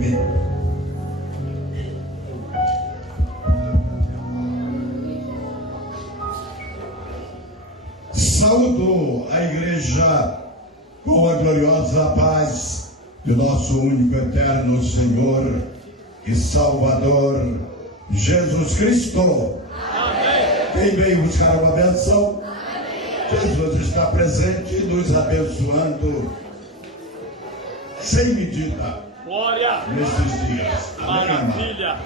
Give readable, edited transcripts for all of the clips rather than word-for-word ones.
bebê. Saúdo a igreja com a gloriosa paz de nosso único eterno Senhor e Salvador Jesus Cristo. Amém. Quem veio buscar uma benção? Amém. Jesus está presente, nos abençoando sem medida. Glória. Nesses dias. Maravilha.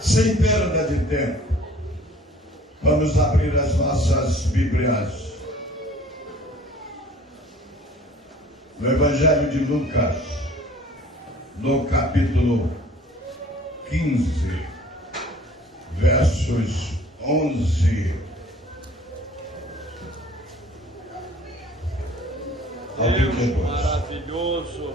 Sem perda de tempo, vamos abrir as nossas Bíblias no Evangelho de Lucas, no capítulo 15, versos 11 ao 32. Maravilhoso.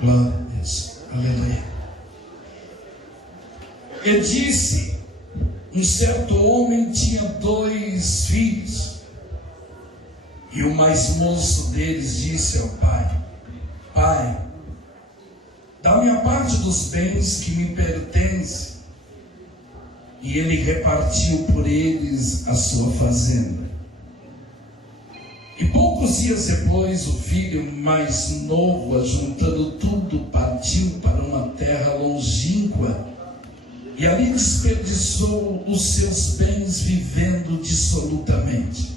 Glória a Deus. Aleluia. E disse: um certo homem tinha 2 filhos, e o mais moço deles disse ao pai: Pai, dá-me a parte dos bens que me pertence. E ele repartiu por eles a sua fazenda. E poucos dias depois, o filho mais novo, ajuntando tudo, partiu para uma terra longínqua, e ali desperdiçou os seus bens, vivendo dissolutamente.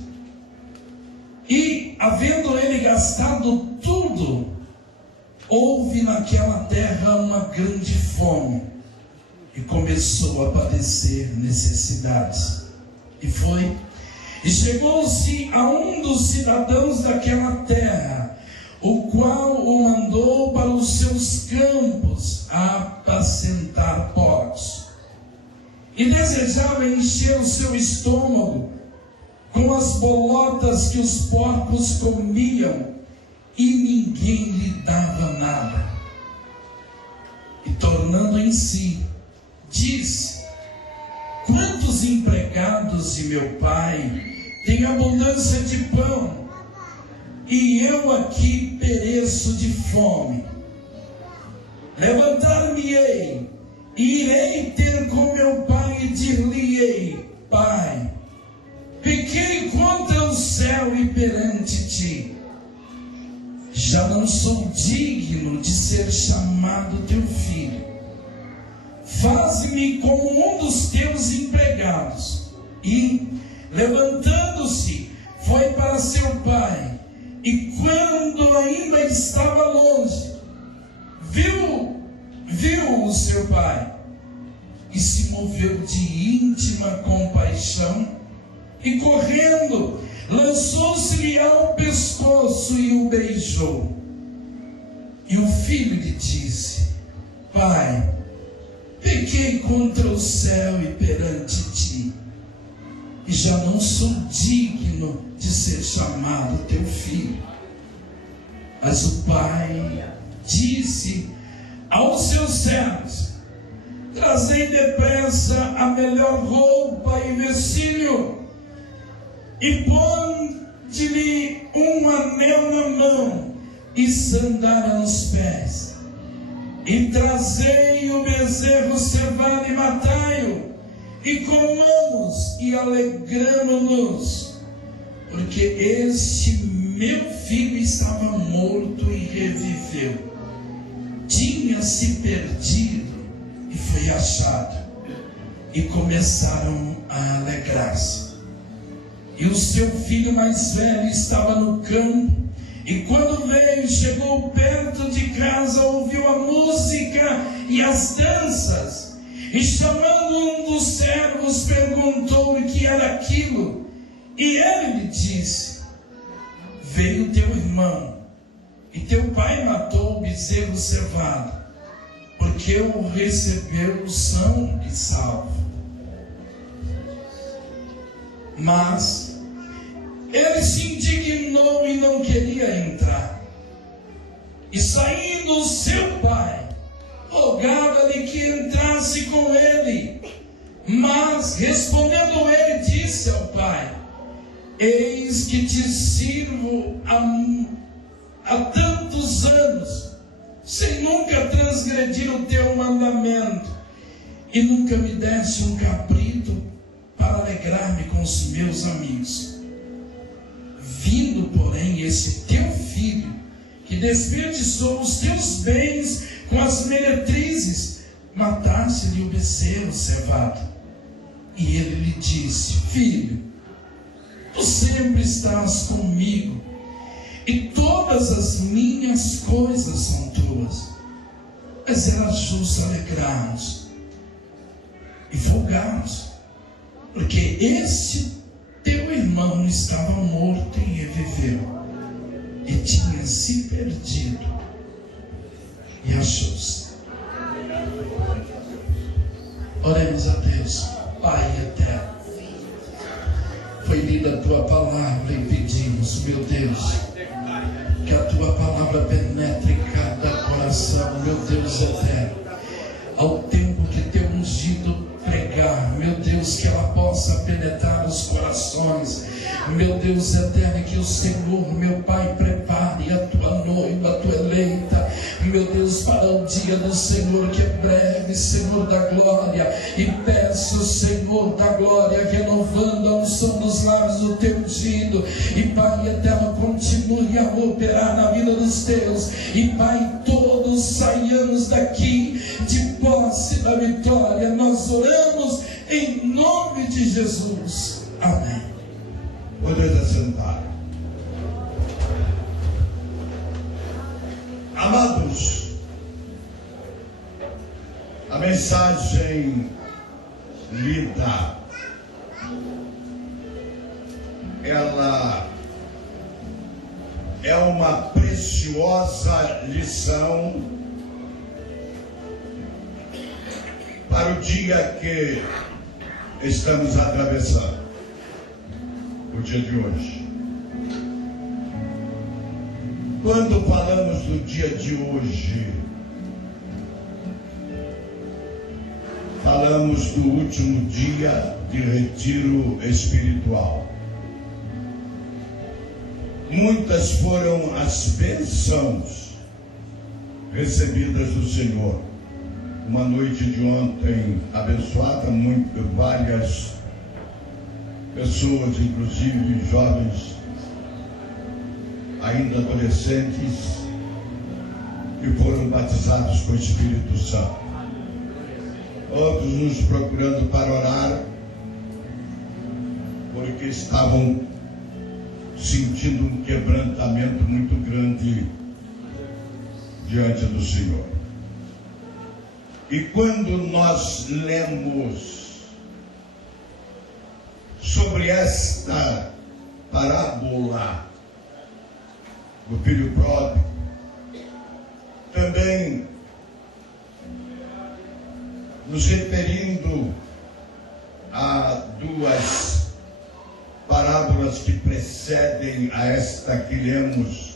E, havendo ele gastado tudo, houve naquela terra uma grande fome, e começou a padecer necessidades. E chegou-se a um dos cidadãos daquela terra, o qual o mandou para os seus campos a apacentar porcos. E desejava encher o seu estômago com as bolotas que os porcos comiam, e ninguém lhe dava nada. E tornando em si, disse: quantos empregados de meu pai têm abundância de pão, e eu aqui pereço de fome. Levantar-me-ei, e irei ter com meu pai, e dir-lhe-ei: Pai, pequei contra o céu e perante ti. Já não sou digno de ser chamado teu filho. Faze-me como um dos teus empregados. E, levantando-se, foi para seu pai. E quando ainda estava longe, viu o seu pai, e se moveu de íntima compaixão, e correndo, lançou-se-lhe ao pescoço e o beijou. E o filho lhe disse: Pai, pequei contra o céu e perante ti, e já não sou digno de ser chamado teu filho. Mas o pai disse aos seus servos: trazei depressa a melhor roupa e vestiu-lhe, e ponde-lhe um anel na mão e sandália nos pés. E trazei o bezerro cevado e matai-o, e comamos e alegramo-nos, porque este meu filho estava morto e reviveu, tinha se perdido e foi achado. E começaram a alegrar-se. E o seu filho mais velho estava no campo, e quando veio, chegou perto de casa, ouviu a música e as danças, e chamando um dos servos, perguntou o que era aquilo. E ele lhe disse: veio teu irmão, e teu pai matou o bezerro cevado, porque o recebeu são e salvo. Mas ele se indignou e não queria entrar. E saindo seu pai, rogava-lhe que alegrar-se com ele. Mas, respondendo ele, disse ao pai: eis que te sirvo há tantos anos, sem nunca transgredir o teu mandamento, e nunca me deste um cabrito para alegrar-me com os meus amigos. Vindo, porém, esse teu filho, que desperdiçou os teus bens com as meretrizes, mataste-lhe o bezerro cevado. E ele lhe disse: filho, tu sempre estás comigo, e todas as minhas coisas são tuas. Mas era justo alegrarmos e folgarmos, porque este teu irmão estava morto e reviveu, e tinha se perdido e achou-se. Oremos a Deus. Pai eterno, foi lida a tua palavra e pedimos, meu Deus, que a tua palavra penetre em cada coração, meu Deus eterno, ao tempo que teu ungido pregar, meu Deus, que ela possa penetrar os corações, meu Deus eterno, que o Senhor, meu Pai, prepare a tua noiva, a tua eleita, meu Deus, para o dia do Senhor, que é breve, Senhor da glória, e peço, Senhor da glória, renovando a unção dos lábios do teu ungido, e Pai eterno, continue a operar na vida dos teus, e Pai, todos saiamos daqui de posse da vitória. Nós oramos em nome de Jesus. Amém. Podeis assentar. Amados, a mensagem lida, ela é uma preciosa lição para o dia que estamos atravessando, o dia de hoje. Quando falamos do dia de hoje, falamos do último dia de retiro espiritual. Muitas foram as bênçãos recebidas do Senhor. Uma noite de ontem abençoada, várias pessoas, inclusive jovens, ainda adolescentes, que foram batizados com o Espírito Santo. Outros nos procurando para orar, porque estavam sentindo um quebrantamento muito grande diante do Senhor. E quando nós lemos sobre esta parábola do filho pródigo, também nos referindo a duas parábolas que precedem a esta que lemos,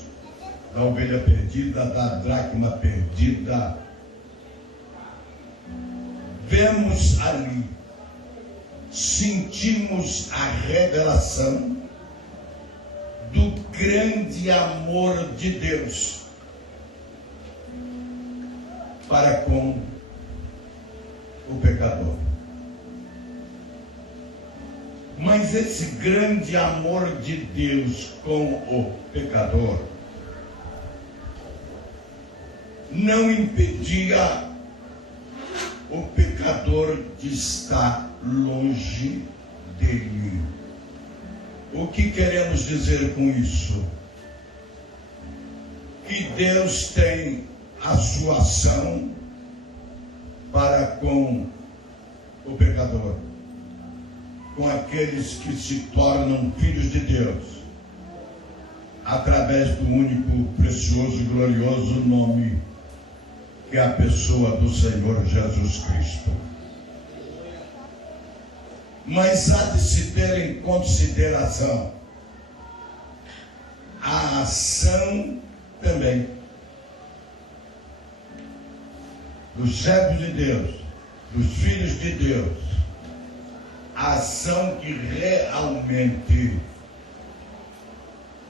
da ovelha perdida, da dracma perdida, vemos ali, sentimos a revelação do grande amor de Deus para com o pecador. Mas esse grande amor de Deus com o pecador não impedia o pecador de estar longe dele. O que queremos dizer com isso? Que Deus tem a sua ação para com o pecador, com aqueles que se tornam filhos de Deus, através do único, precioso e glorioso nome que é a pessoa do Senhor Jesus Cristo. Mas há de se ter em consideração a ação também dos servos de Deus dos filhos de Deus, a ação que realmente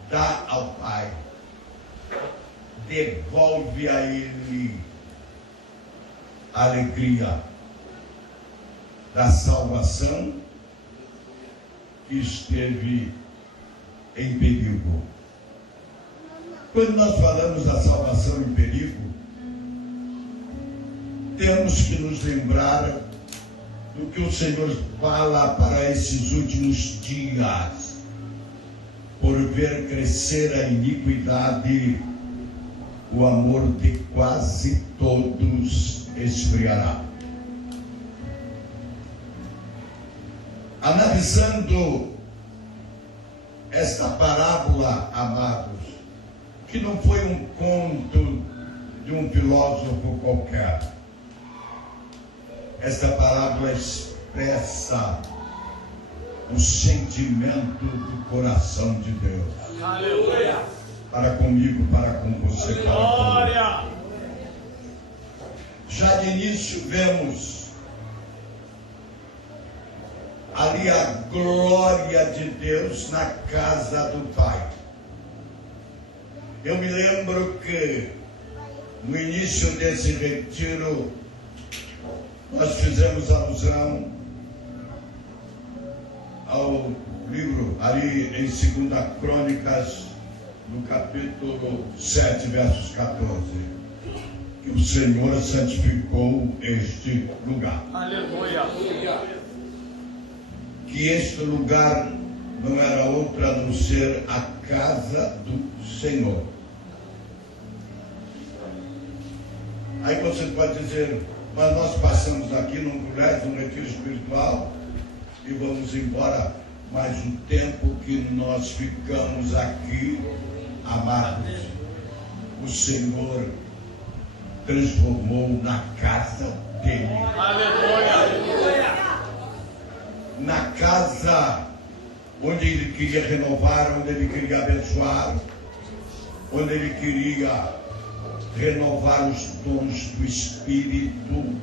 dá ao Pai, devolve a Ele a alegria da salvação que esteve em perigo. Quando nós falamos da salvação em perigo, temos que nos lembrar do que o Senhor fala para esses últimos dias. Por ver crescer a iniquidade, o amor de quase todos esfriará. Analisando esta parábola, amados, que não foi um conto de um filósofo qualquer. Esta parábola expressa o sentimento do coração de Deus. Aleluia. Para comigo, para com você, para Glória. comigo. Já de início vemos ali a glória de Deus na casa do Pai. Eu me lembro que no início desse retiro nós fizemos alusão ao livro ali em 2 Crônicas, no capítulo 7, versos 14, que o Senhor santificou este lugar. Aleluia. Que este lugar não era outro a não ser a casa do Senhor. Aí você pode dizer, mas nós passamos aqui num retiro espiritual e vamos embora, mas o tempo que nós ficamos aqui, amados, o Senhor transformou na casa dele. Aleluia. Na casa onde ele queria renovar, onde ele queria abençoar, onde ele queria renovar os dons do Espírito.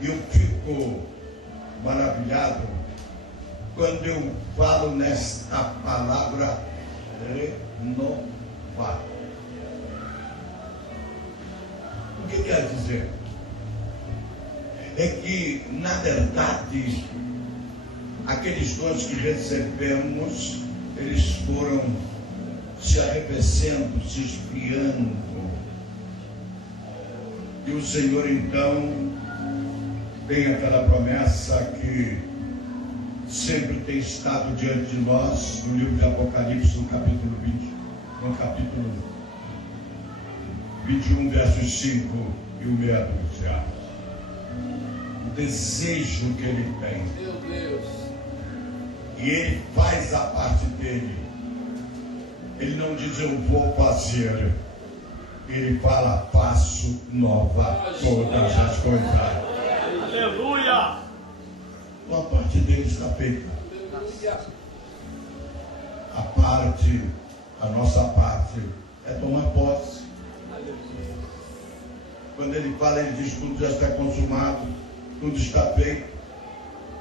E eu fico maravilhado quando eu falo nesta palavra renovar. O que quer dizer? É que, na verdade, aqueles dons que recebemos, eles foram se arrefecendo, se esfriando. E o Senhor, então, tem aquela promessa que sempre tem estado diante de nós, no livro de Apocalipse, no capítulo 21, versos 5 e o meia dúzia. O desejo que ele tem. Meu Deus. E ele faz a parte dele. Ele não diz eu vou fazer. Ele fala, faço nova todas as coisas. Aleluia. Uma parte dele está feita. Aleluia. A nossa parte é tomar posse. Quando ele fala, ele diz tudo já está consumado, tudo está feito.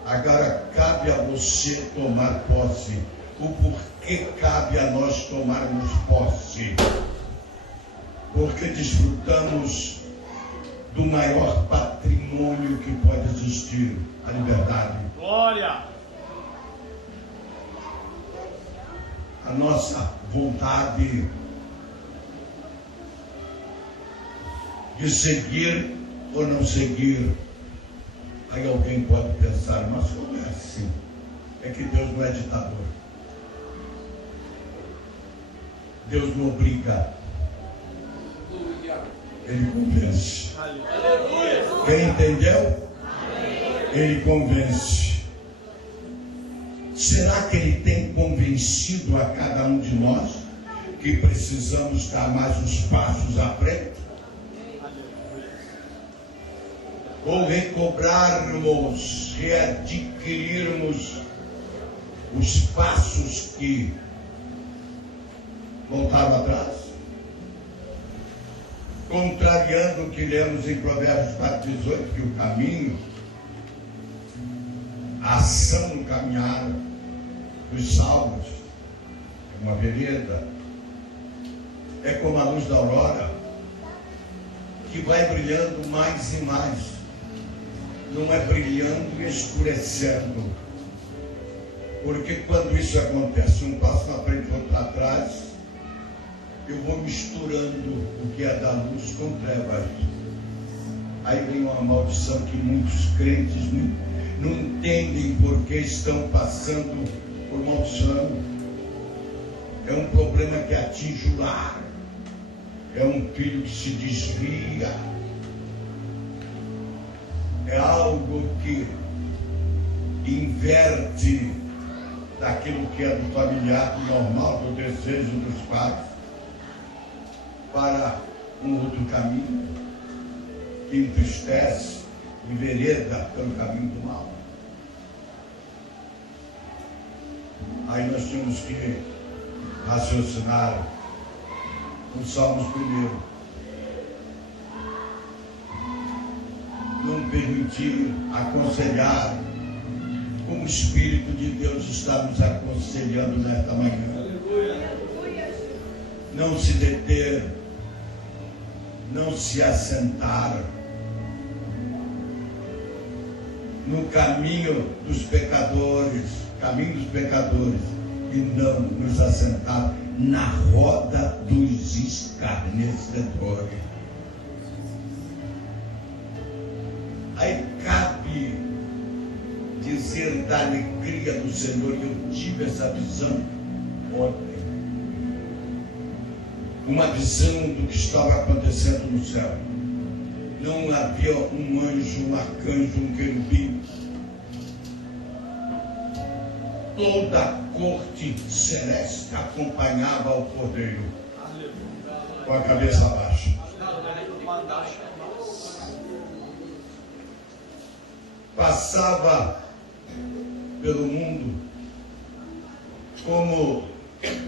Agora cabe a você tomar posse. O porquê cabe a nós tomarmos posse? Porque desfrutamos do maior patrimônio que pode existir, a liberdade. Glória. A nossa vontade de seguir ou não seguir. Aí alguém pode pensar, mas como é assim? É que Deus não é ditador. Deus não obriga. Ele convence. Aleluia. Quem entendeu? Ele convence. Será que ele tem convencido a cada um de nós que precisamos dar mais uns passos à frente? Ou recobrarmos, readquirirmos os passos que voltaram atrás? contrariando o que lemos em Provérbios 4,18, que o caminho, a ação no caminhar dos salvos, é uma vereda, é como a luz da aurora, que vai brilhando mais e mais, não é brilhando e escurecendo, porque quando isso acontece, um passo na frente e outro atrás, eu vou misturando o que é da luz com trevas. Aí vem uma maldição que muitos crentes não entendem porque estão passando por maldição. É um problema que atinge o lar. É um filho que se desvia. É algo que inverte daquilo que é do familiar normal, do desejo dos pais, para um outro caminho que entristece, envereda pelo caminho do mal. Aí nós temos que raciocinar no Salmos 1. Não permitir aconselhar como o Espírito de Deus está nos aconselhando nesta manhã. Não se deter, não se assentar no caminho dos pecadores, e não nos assentar na roda dos escarnecedores. Aí cabe dizer da alegria do Senhor, que eu tive essa visão ontem. Uma visão do que estava acontecendo no céu. Não havia um anjo, um arcanjo, um querubim. Toda a corte celeste acompanhava o Cordeiro com a cabeça baixa. Passava pelo mundo como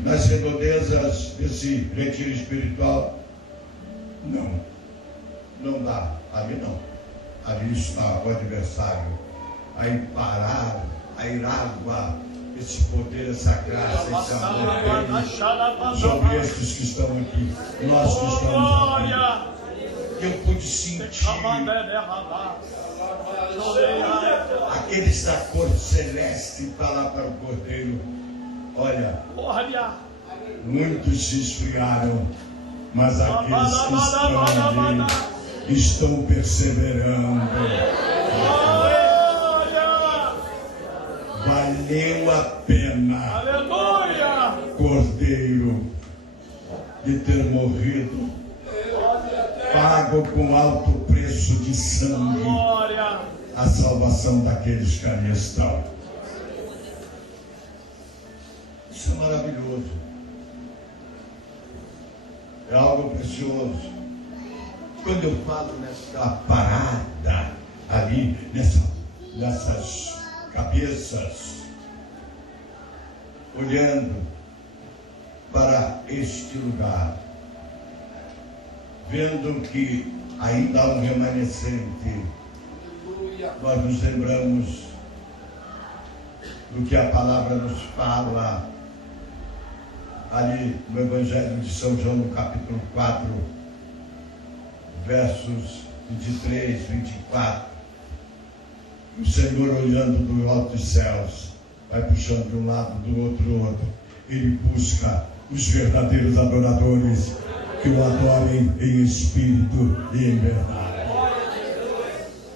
nas redondezas desse retiro espiritual. Não dá, ali não. Ali está o adversário a imparar, a irágua, esse poder, essa graça, esse amor sobre estes que estão aqui, nós que estamos aqui. Eu pude sentir aqueles da cor celeste falar para o Cordeiro: olha, muitos se esfriaram, mas aqueles que estão ali estão perseverando. Valeu a pena, aleluia, Cordeiro, de ter morrido, pago com alto preço de sangue, a salvação daqueles que ali estão. Isso é maravilhoso, é algo precioso. Quando eu falo nessa parada ali, nessas cabeças, olhando para este lugar, vendo que ainda há um remanescente, nós nos lembramos do que a palavra nos fala ali no Evangelho de São João, no capítulo 4, versos 23, 24. O Senhor, olhando do alto dos céus, vai puxando de um lado, do outro. Ele busca os verdadeiros adoradores que o adorem em espírito e em verdade.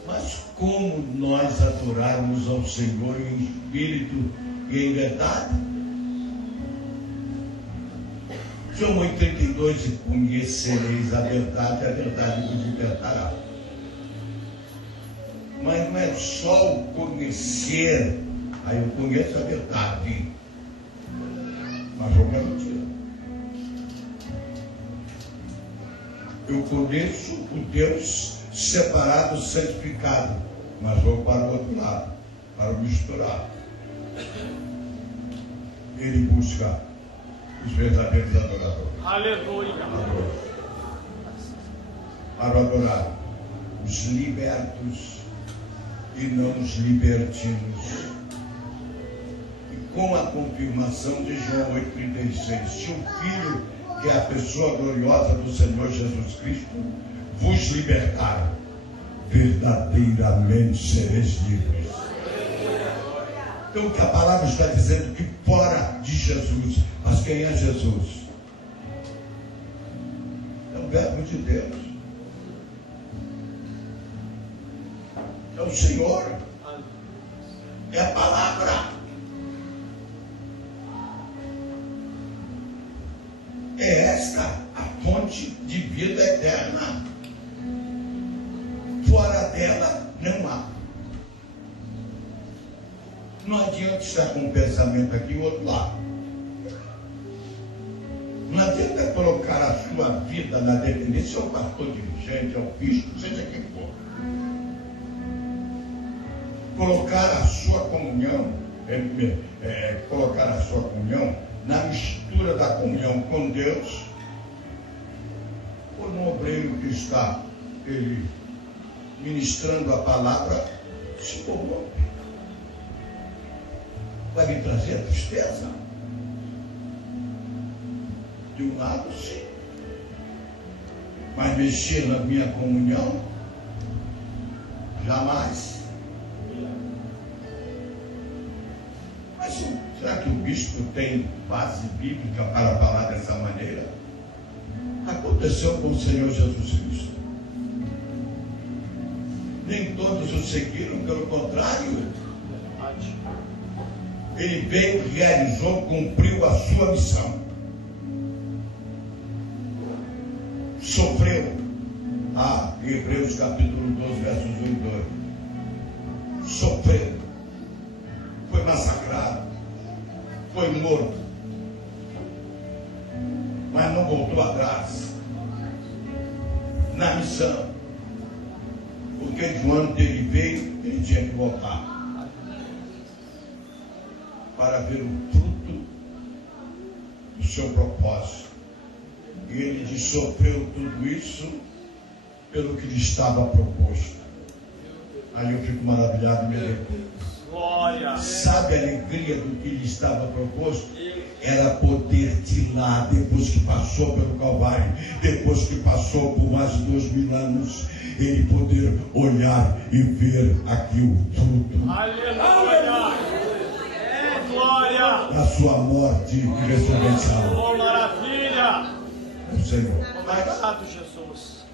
Mas como nós adorarmos ao Senhor em espírito e em verdade? João 8,32: e conhecereis a verdade vos libertará. Mas não é só o conhecer, aí eu conheço a verdade, mas vou para a mentira. Eu conheço o Deus separado, santificado, mas vou para o outro lado, para o misturar. Ele busca os verdadeiros adoradores. Aleluia. para adorar os libertos e não os libertinos. E com a confirmação de João 8,36, se o Filho, que é a pessoa gloriosa do Senhor Jesus Cristo, vos libertar, verdadeiramente sereis livres. Então o que a palavra está dizendo, que fora de Jesus, mas quem é Jesus? É o verbo de Deus, é o Senhor, é a palavra, é esta a fonte de vida eterna. Fora dela não há. Não adianta estar com um pensamento aqui e outro lá. Não adianta colocar a sua vida na dependência ao pastor dirigente, ao bispo, seja quem for. Colocar a sua comunhão, colocar a sua comunhão na mistura da comunhão com Deus, ou no obreiro que está ele ministrando a palavra, se corrompe. Vai me trazer a tristeza. De um lado, sim. Mas mexer na minha comunhão, jamais. Mas será que o bispo tem base bíblica para falar dessa maneira? Aconteceu com o Senhor Jesus Cristo. Nem todos o seguiram, pelo contrário. Ele veio, realizou, cumpriu a sua missão. Sofreu. Em Hebreus capítulo 12, versos 1 e 2. Sofreu. Foi massacrado. Foi morto. Mas não voltou atrás. Na missão. Porque de onde ele veio, ele tinha que voltar. Para ver o fruto do seu propósito. E ele diz, sofreu tudo isso pelo que lhe estava proposto. Aí eu fico maravilhado mesmo. Glória. Sabe a alegria do que lhe estava proposto? Era poder de lá, depois que passou pelo Calvário, depois que passou por mais de 2000 anos, ele poder olhar e ver aqui o fruto. Aleluia. Glória. Da sua morte e ressurreição. Oh, maravilha. O Senhor. Obrigado, Jesus.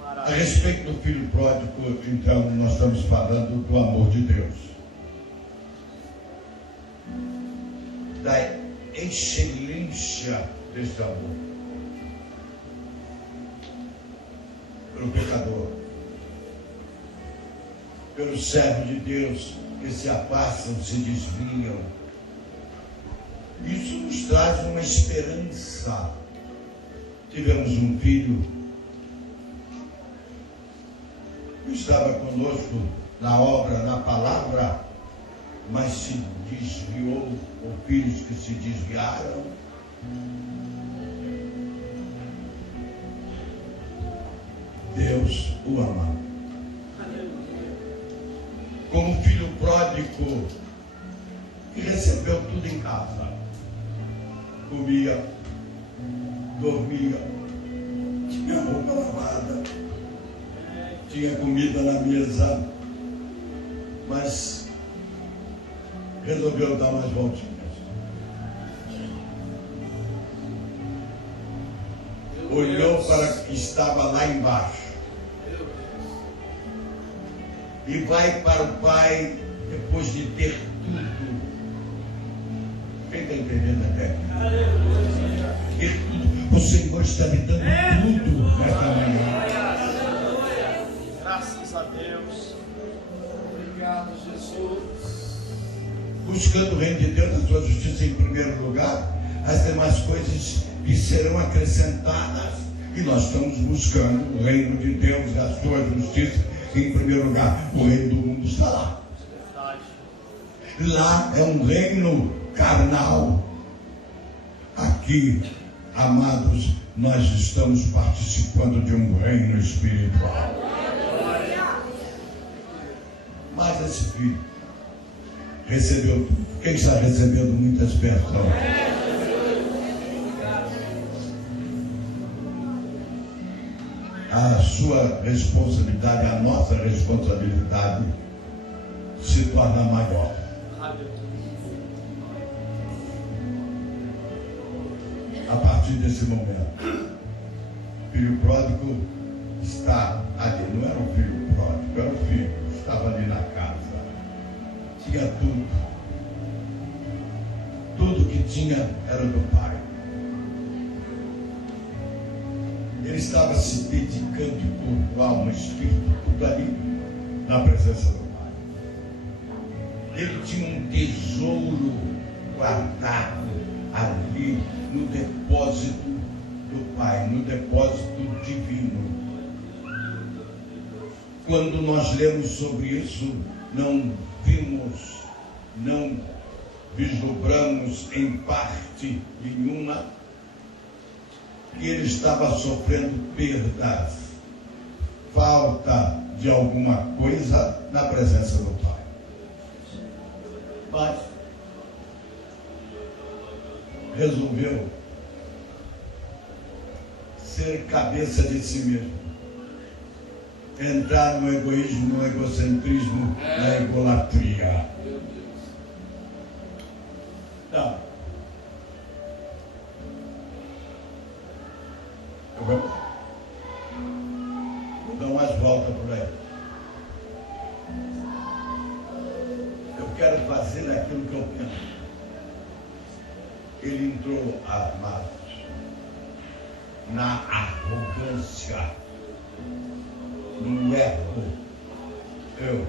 A Maravilha. respeito do filho pródigo, então, nós estamos falando do amor de Deus. Da excelência desse amor. Pelo pecador. Pelo servo de Deus que se afastam, se desviam. Isso nos traz uma esperança. Tivemos um filho que estava conosco na obra, na palavra, mas se desviou, ou filhos que se desviaram. Deus o ama. Como filho pródigo que recebeu tudo em casa. Comia, dormia, tinha roupa lavada, tinha comida na mesa, mas resolveu dar umas voltinhas. Olhou para o que estava lá embaixo e vai para o Pai depois de ter tudo. Quem está entendendo até? Ter tudo. O Senhor está me dando tudo nesta manhã. Graças a Deus. Obrigado, Jesus. Buscando o reino de Deus, a sua justiça em primeiro lugar, as demais coisas lhe serão acrescentadas. E nós estamos buscando o reino de Deus e a sua justiça em primeiro lugar. O reino do mundo está lá. Lá é um reino carnal. Aqui, amados, nós estamos participando de um reino espiritual. Mas esse filho recebeu tudo. Quem está recebendo muitas bênçãos? A sua responsabilidade, a nossa responsabilidade se torna maior. A partir desse momento, o filho pródigo está ali. Não era o filho pródigo, era o filho. Estava ali na casa. Tinha tudo. Tudo que tinha era do pai. Ele estava se dedicando de corpo, alma, espírito, tudo ali na presença do pai. Ele tinha um tesouro guardado ali no depósito do pai, no depósito divino. Quando nós lemos sobre isso, não vimos, não vislumbramos em parte nenhuma que ele estava sofrendo perdas, falta de alguma coisa na presença do pai. Mas resolveu ser cabeça de si mesmo, entrar no egoísmo, no egocentrismo, na egolatria. Não. Vou dar umas voltas por aí. Eu quero fazer aquilo que eu penso. Ele entrou armado na arrogância, no ego. Eu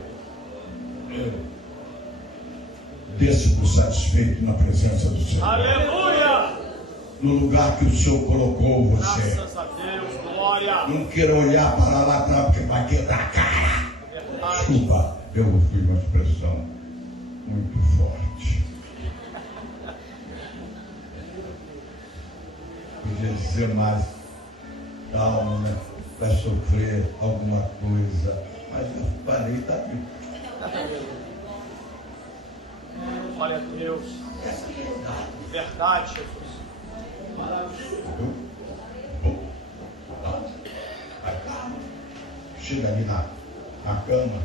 desço por satisfeito na presença do Senhor. Aleluia! No lugar que o Senhor colocou você. Graças a Deus, glória! Não queira olhar para lá atrás, porque vai quebrar a cara. Verdade. Desculpa, eu fui uma expressão muito forte. Podia dizer mais calma, né? Vai sofrer alguma coisa. Mas eu parei daqui. Glória a Deus. Verdade, Jesus. Chega ali na cama,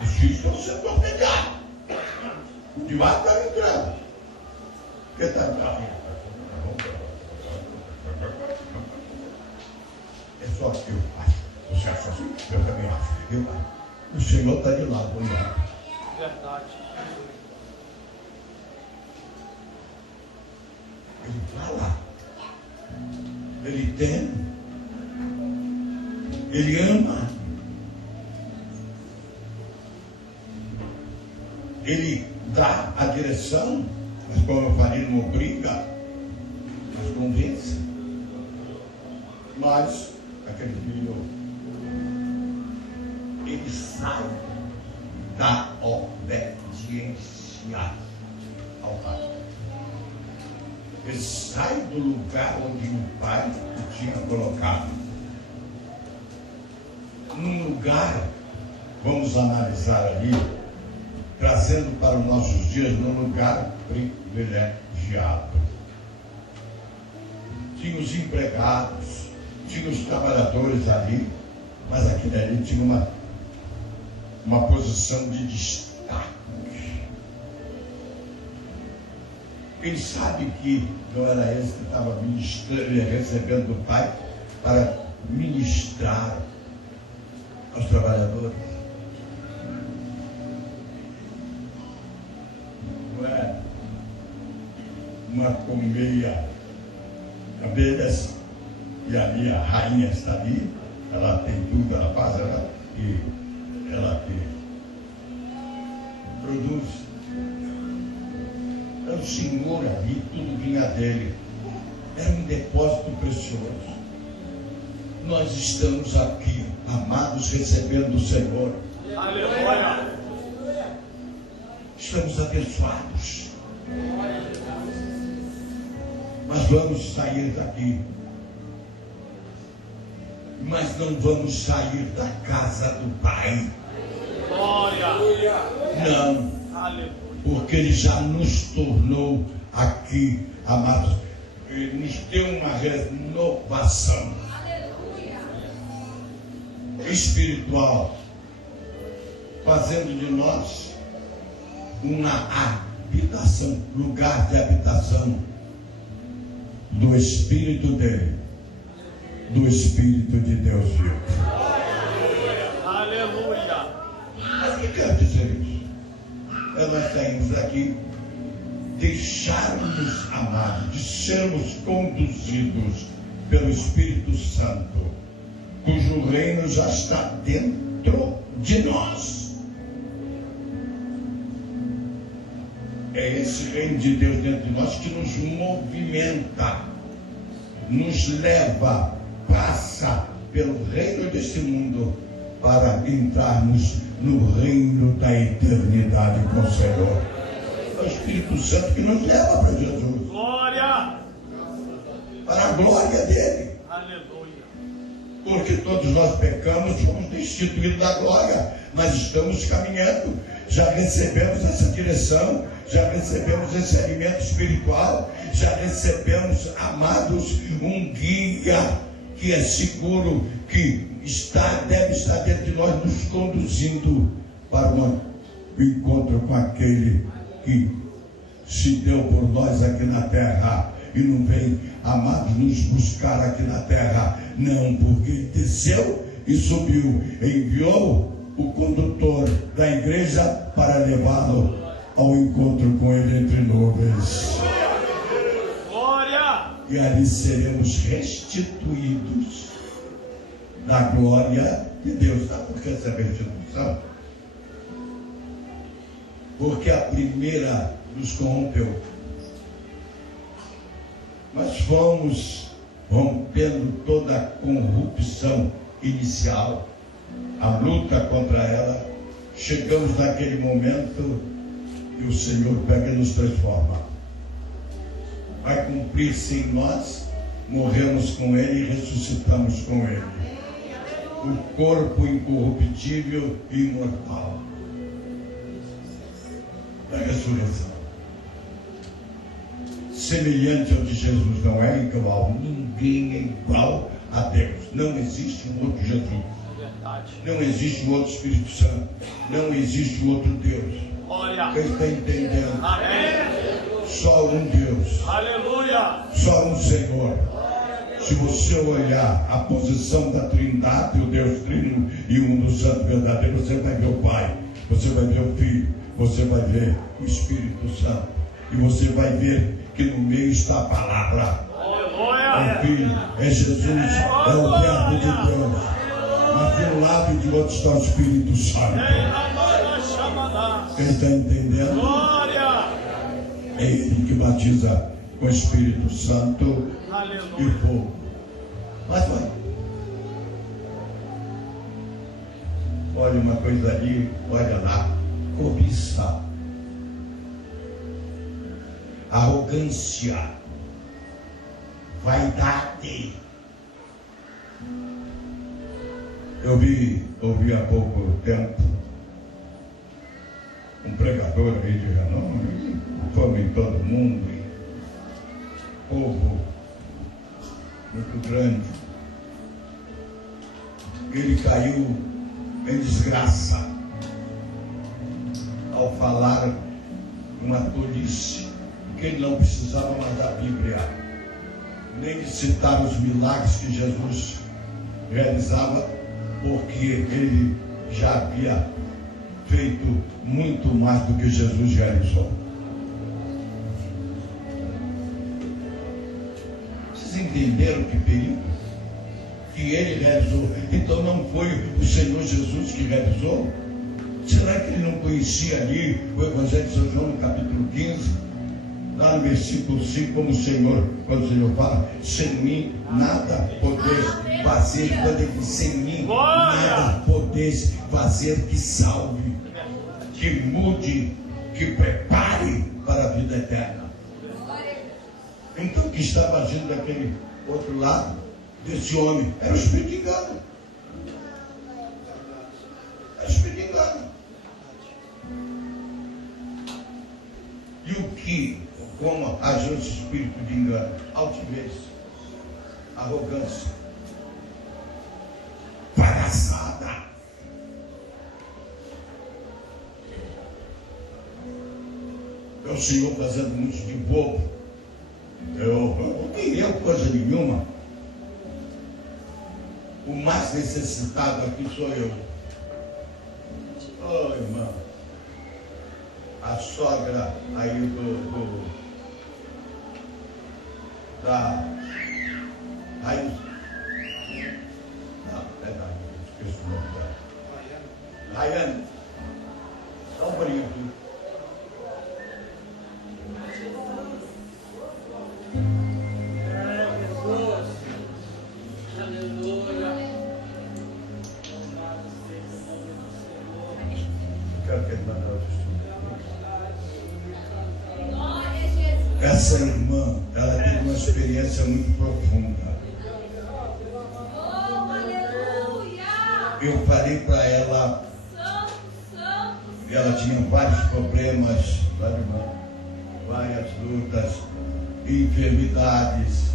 os filhos estão sendo ordenados. De lá está entrando. O que está entrando? É só que eu acho. Você acha assim? Eu também acho. O Senhor está de lado, olhando. Verdade. Ele fala, ele tem, ele ama, ele dá a direção, mas como eu falei, não obriga, mas convence. Mas aquele filho, ele sai da obediência ao pai. Ele sai do lugar onde o pai o tinha colocado. Num lugar, vamos analisar ali, trazendo para os nossos dias, num lugar privilegiado. Tinha os empregados, tinha os trabalhadores ali, mas aquele ali tinha uma posição de destaque. Quem sabe que não era esse que estava ministrando, recebendo do pai para ministrar aos trabalhadores? Não é uma colmeia de abelhas e ali a rainha está ali, ela tem tudo, ela faz, ela que produz. Era o Senhor ali, tudo vinha dele. Era um depósito precioso. Nós estamos aqui, amados, recebendo do Senhor. Aleluia! Estamos abençoados. Mas vamos sair daqui. Mas não vamos sair da casa do Pai. Glória. Não. Aleluia. Porque Ele já nos tornou aqui, amados. Ele nos deu uma renovação espiritual, fazendo de nós uma habitação, lugar de habitação do Espírito dele, do Espírito de Deus vivo. Aleluia. Mas o que quer dizer isso? Nós saímos daqui, deixarmos amados, de sermos conduzidos pelo Espírito Santo, cujo reino já está dentro de nós. É esse reino de Deus dentro de nós que nos movimenta, nos leva, passa pelo reino desse mundo para entrarmos no reino da eternidade com o Senhor. É o Espírito Santo que nos leva para Jesus. Glória. Para a glória dele. Aleluia. Porque todos nós pecamos, fomos destituídos da glória, mas estamos caminhando, já recebemos essa direção, já recebemos esse alimento espiritual, já recebemos, amados, um guia que é seguro, que deve estar dentro de nós, nos conduzindo para o encontro com aquele que se deu por nós aqui na terra e não vem, amados, nos buscar aqui na terra, não, porque ele desceu e subiu, enviou o condutor da igreja para levá-lo ao encontro com ele entre nuvens. Glória. E ali seremos restituídos da glória de Deus. Sabe por que essa restituição? Porque a primeira nos corrompeu. Nós fomos rompendo toda a corrupção inicial, a luta contra ela. Chegamos naquele momento e o Senhor pega e nos transforma. Vai cumprir-se em nós, morremos com Ele e ressuscitamos com Ele. O corpo incorruptível e imortal da ressurreição, semelhante ao de Jesus, não é igual. Ninguém é igual a Deus. Não existe um outro Jesus. Verdade. Não existe um outro Espírito Santo. Não existe um outro Deus. Glória. Quem está entendendo? Amém. Só um Deus. Aleluia. Só um Senhor. Se você olhar a posição da Trindade, o Deus Trino e o Mundo Santo verdadeiro, você vai ver o Pai, você vai ver o Filho, você vai ver o Espírito Santo, e você vai ver que no meio está a palavra. É o Filho, é Jesus, é o Verbo de Deus. Mas de um lado e de outro está o Espírito Santo. Quem está entendendo? Glória. É Ele que batiza com o Espírito Santo e fogo. Mas vai. Olha uma coisa ali, olha lá. Cobiça, arrogância, vaidade. Eu ouvi há pouco tempo um pregador aí de renome, fome em todo mundo, e povo muito grande. Ele caiu em desgraça ao falar uma tolice, que ele não precisava mais da Bíblia, nem de citar os milagres que Jesus realizava, porque ele já havia feito muito mais do que Jesus realizou. Vocês entenderam que perigo? Que ele realizou. Então não foi o Senhor Jesus que realizou? Será que ele não conhecia ali o Evangelho de São João no capítulo 15? Lá no versículo 5, como o Senhor, quando o Senhor fala, sem mim nada podeis fazer, quando ele diz sem mim nada podeis fazer que salve, que mude, que prepare para a vida eterna. Então o que estava agindo daquele outro lado, desse homem, era o espírito de engano. Era o espírito de engano. E o que, como agiu esse espírito de engano? Altivez, arrogância, palhaçada. É o Senhor fazendo muito de bobo. Eu não queria coisa nenhuma. O mais necessitado aqui sou eu. Oh, irmão. A sogra aí da Raiz. Não, é da esqueci o nome dela. Rayane. Dá um bolinho aqui. Essa irmã, ela teve uma experiência muito profunda. Eu falei para ela, e ela tinha vários problemas, várias lutas, enfermidades,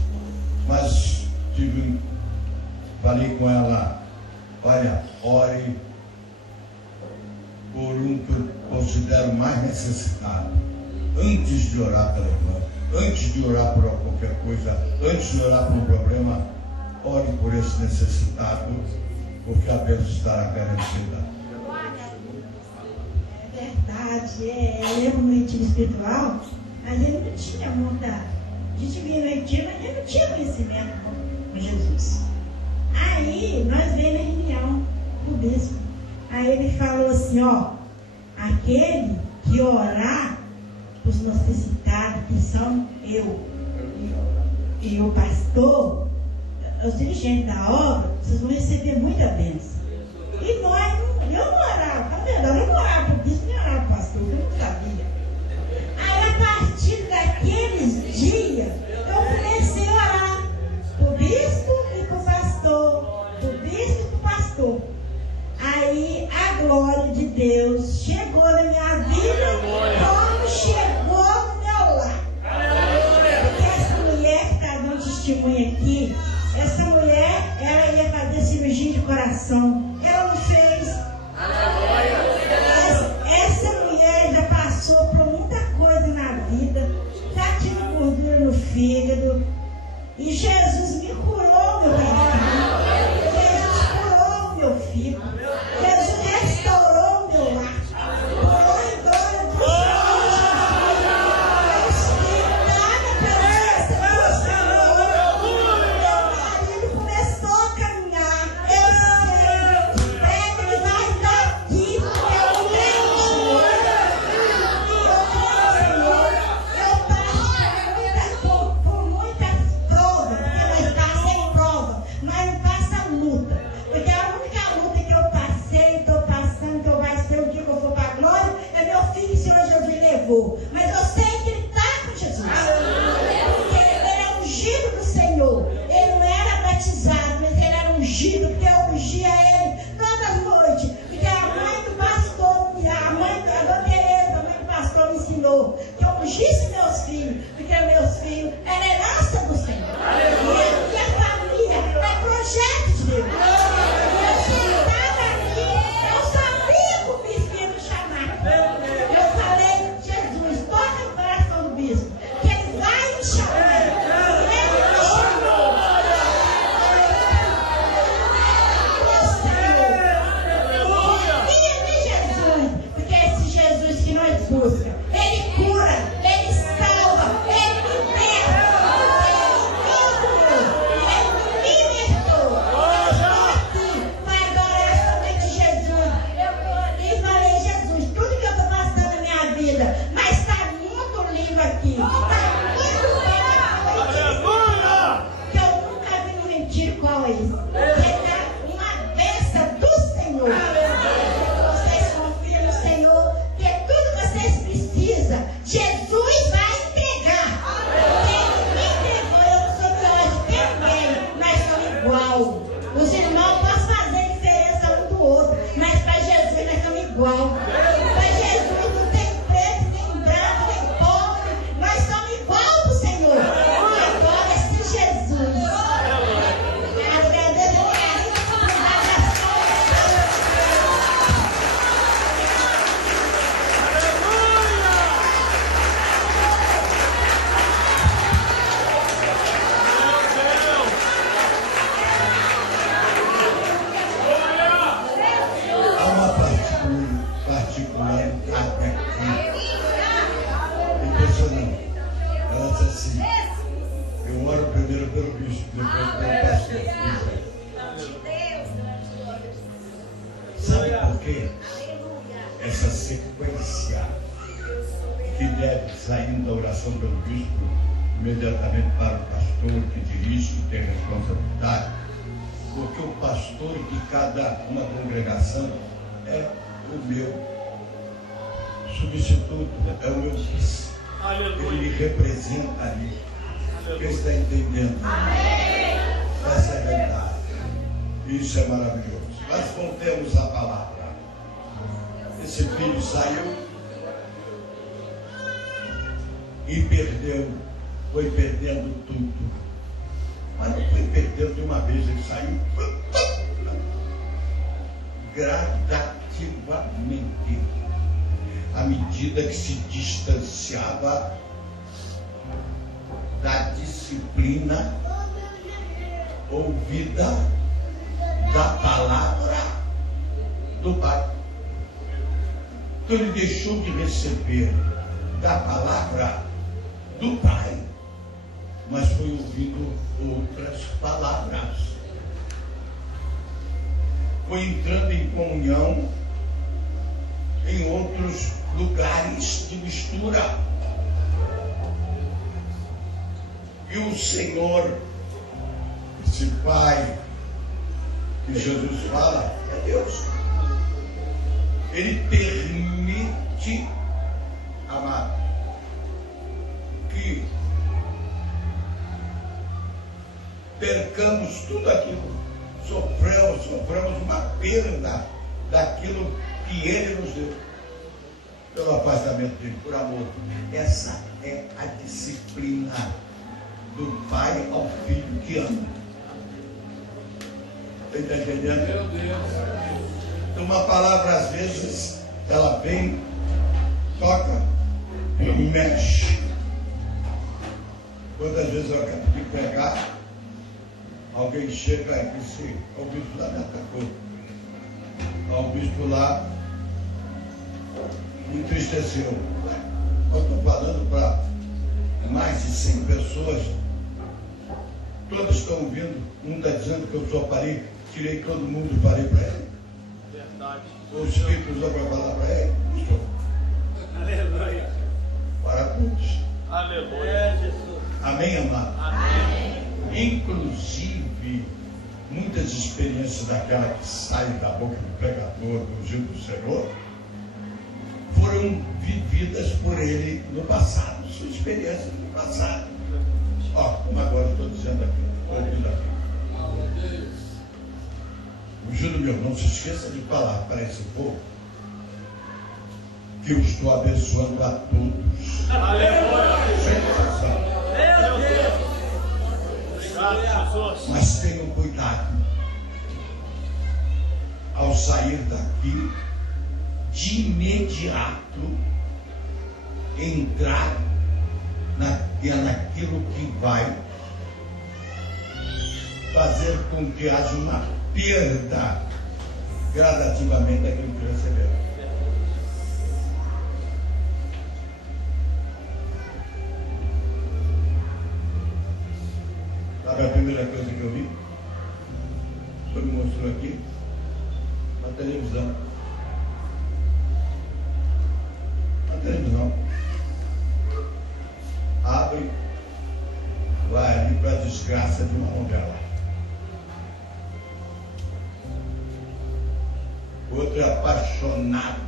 mas falei com ela, olha, ore por um que eu considero mais necessitado. Antes de orar pela irmã, antes de orar por qualquer coisa, antes de orar por um problema, ore por esse necessitado, porque a bênção estará garantida. É verdade, ele era um retiro espiritual, mas ele não tinha muita. A gente vinha no retiro, mas ele não tinha conhecimento com Jesus. Aí nós veio na reunião do bispo. Aí ele falou assim, ó, aquele que orar os necessitados, que são eu e o pastor, os dirigentes da obra, vocês vão receber muita bênção. E eu não orava, na verdade, eu não orava para o bispo, nem orava para o pastor, eu não sabia. Aí, a partir daqueles dias, eu comecei a orar para o bispo e para o pastor, para o bispo e para o pastor. Aí, a glória de Deus chegou na minha vida, como chegou no meu lar. Porque essa mulher que está dando testemunho aqui, essa mulher, ela ia fazer cirurgia de coração. Ela não fez. Essa mulher já passou por muita coisa na vida. Está tendo gordura no fígado. E Jesus me curou, meu filho. Jesus curou meu filho. Jesus restaurou meu lar. Glória, glória do Senhor. Espirituada pela Senhor. Meu marido começou a caminhar. Eu sei. Ele vai daqui, porque eu creio no Senhor. Eu passo por muitas provas, porque nós estamos sem igual. Para Jesus não tem preto, nem branco, nem pobre. Nós somos igual para o Senhor. Agora sim, Jesus. Agradeço a Há uma particularidade aqui. Impressionante. Ela diz assim: eu oro primeiro pelo bispo, depois pelo pastor. Sabe por quê? Essa sequência que deve sair da oração pelo bispo imediatamente para o pastor que dirige, que tem responsabilidade. Porque o pastor de cada uma congregação é o meu substituto, é o meu vice. Ele me representa ali. Quem está entendendo? Essa é a verdade. Isso é maravilhoso. Mas contemos a palavra. Esse filho saiu e perdeu, foi perdendo tudo. Mas não foi perdendo de uma vez, ele saiu gradativamente, à medida que se distanciava da disciplina ouvida da palavra do Pai. Então ele deixou de receber da palavra do Pai, mas foi ouvindo outras palavras. Foi entrando em comunhão em outros lugares de mistura. E o Senhor, esse Pai que Jesus fala, é Deus. Ele permite, amado, que percamos tudo aquilo, sofremos uma perda daquilo que Ele nos deu, pelo afastamento dele, por amor. Essa é a disciplina do pai ao filho que ama. Você está entendendo? Meu Deus. Então, uma palavra, às vezes, ela vem, toca, mexe. Quantas vezes eu acabo de pregar, alguém chega e diz assim: o bispo lá me atacou. O bispo lá me entristeceu. Eu estou falando para mais de 100 pessoas, todas estão ouvindo. Um está dizendo que eu só parei, tirei todo mundo e parei para ele. Verdade. O Espírito usou para falar para ele. Estou. Aleluia. Para todos. Aleluia. Jesus. Amém, amado? Amém. Inclusive, muitas experiências daquela que saem da boca do pregador, do ungido do Senhor, foram vividas por ele no passado, sua experiência no passado. Ó, como agora eu estou dizendo aqui, ouvindo aqui. O Júlio meu, não se esqueça de falar para esse povo que eu estou abençoando a todos. Aleluia. Sem exceção. Meu Deus. Obrigado, Jesus. Mas tenham cuidado ao sair daqui, de imediato entrar naquilo que vai fazer com que haja uma perda gradativamente daquilo que receberam. Sabe a primeira coisa que eu vi? O senhor me mostrou aqui? Uma televisão. Uma televisão. Abre, vai ali para a desgraça de uma novela. Outro é apaixonado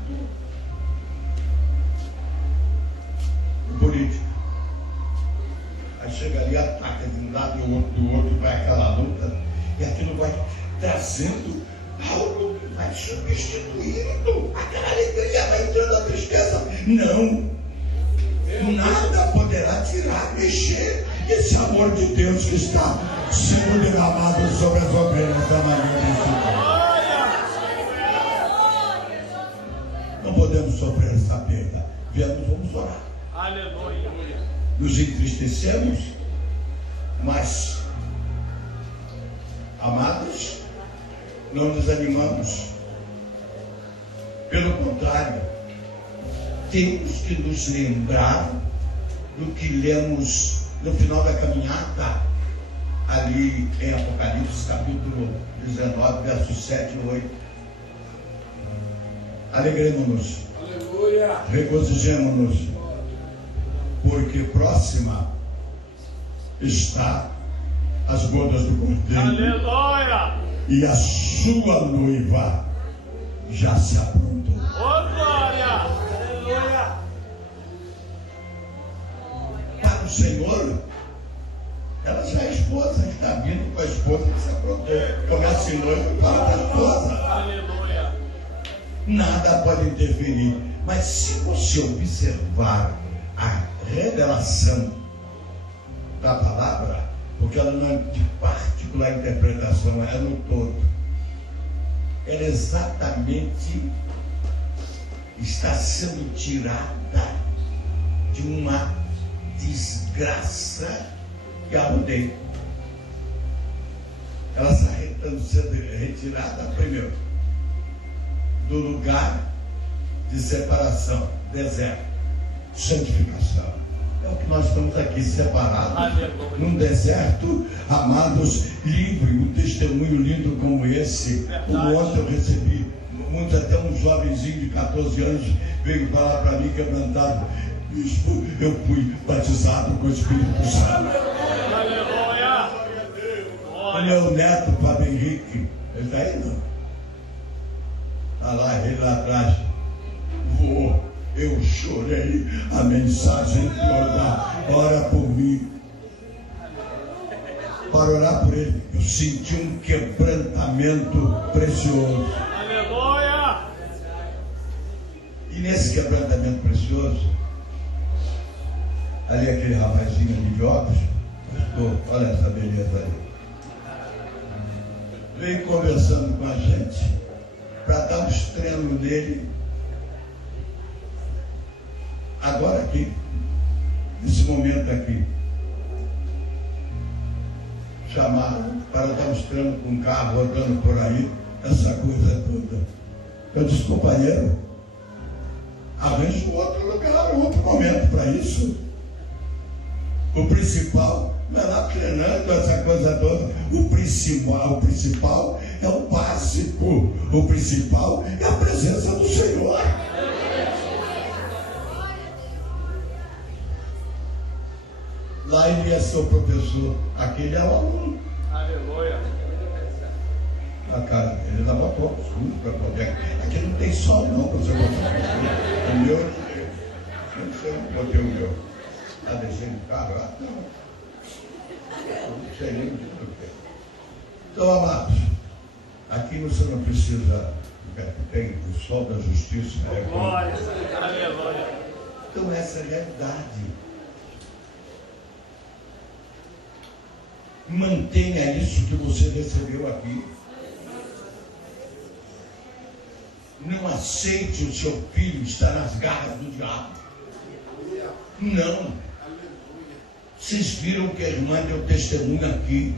por política. Aí chega ali, ataca de um lado e o outro do outro, vai aquela luta, e aquilo vai trazendo algo que vai vai substituindo. Aquela alegria vai entrando a tristeza. Não. Nada poderá tirar, mexer esse amor de Deus que está sendo derramado sobre as ovelhas da manhã desse dia. Não podemos sofrer essa perda. Viemos, vamos orar. Aleluia. Nos entristecemos, mas, amados, não nos animamos. Pelo contrário, temos que nos lembrar do que lemos no final da caminhada, ali em Apocalipse, capítulo 19, versos 7 e 8. Alegremos-nos, regozijemos-nos, porque próxima está as bodas do Cordeiro. Aleluia. E a sua noiva já se aprontou. Oh, glória. Aleluia. Para o Senhor, ela já é esposa, está vindo com a esposa que se aprontou. Começa em noiva e para a esposa. Aleluia. Nada pode interferir. Mas se você observar a revelação da palavra, porque ela não é de particular interpretação, é no todo. Ela exatamente está sendo tirada de uma desgraça que a rodeia. Ela está sendo retirada, primeiro, do lugar de separação, deserto, santificação. É o que nós estamos aqui separados. Aleluia. Num deserto, amados, livre, um testemunho lindo como esse. Como ontem eu recebi, até um jovenzinho de 14 anos veio falar para mim quebrantado: bispo, eu fui batizado com o Espírito Santo. Aleluia. O meu neto, Fábio Henrique, ele está aí não? Está lá, ele lá atrás. Vô, eu chorei a mensagem toda. Ora por mim. Para orar por ele, eu senti um quebrantamento precioso. Aleluia. E nesse quebrantamento precioso, ali aquele rapazinho ali de óculos, pastor, olha essa beleza ali, veio conversando com a gente para dar uns treinos nele. Agora aqui, nesse momento aqui, chamar para dar uns treinos com um carro rodando por aí, essa coisa toda. Eu disse: companheiro, arranje um outro lugar, um outro momento para isso. O principal não é lá treinando essa coisa toda. O principal é o básico. O principal é a presença do Senhor. Lá ele ia ser o professor, aquele é o aluno. Aleluia. A cara, ele dá botou escuro para poder. Aqui não tem sol não para você botar. O meu, eu não sei onde botei o meu. Deixei no carro lá? Não. Não sei nem o que eu quero. Então, amados, aqui você não precisa. Tem o sol da justiça. Glória. Aleluia. Então essa é a realidade. Mantenha isso que você recebeu aqui. Não aceite o seu filho estar nas garras do diabo. Não. Vocês viram que a irmã deu testemunho aqui.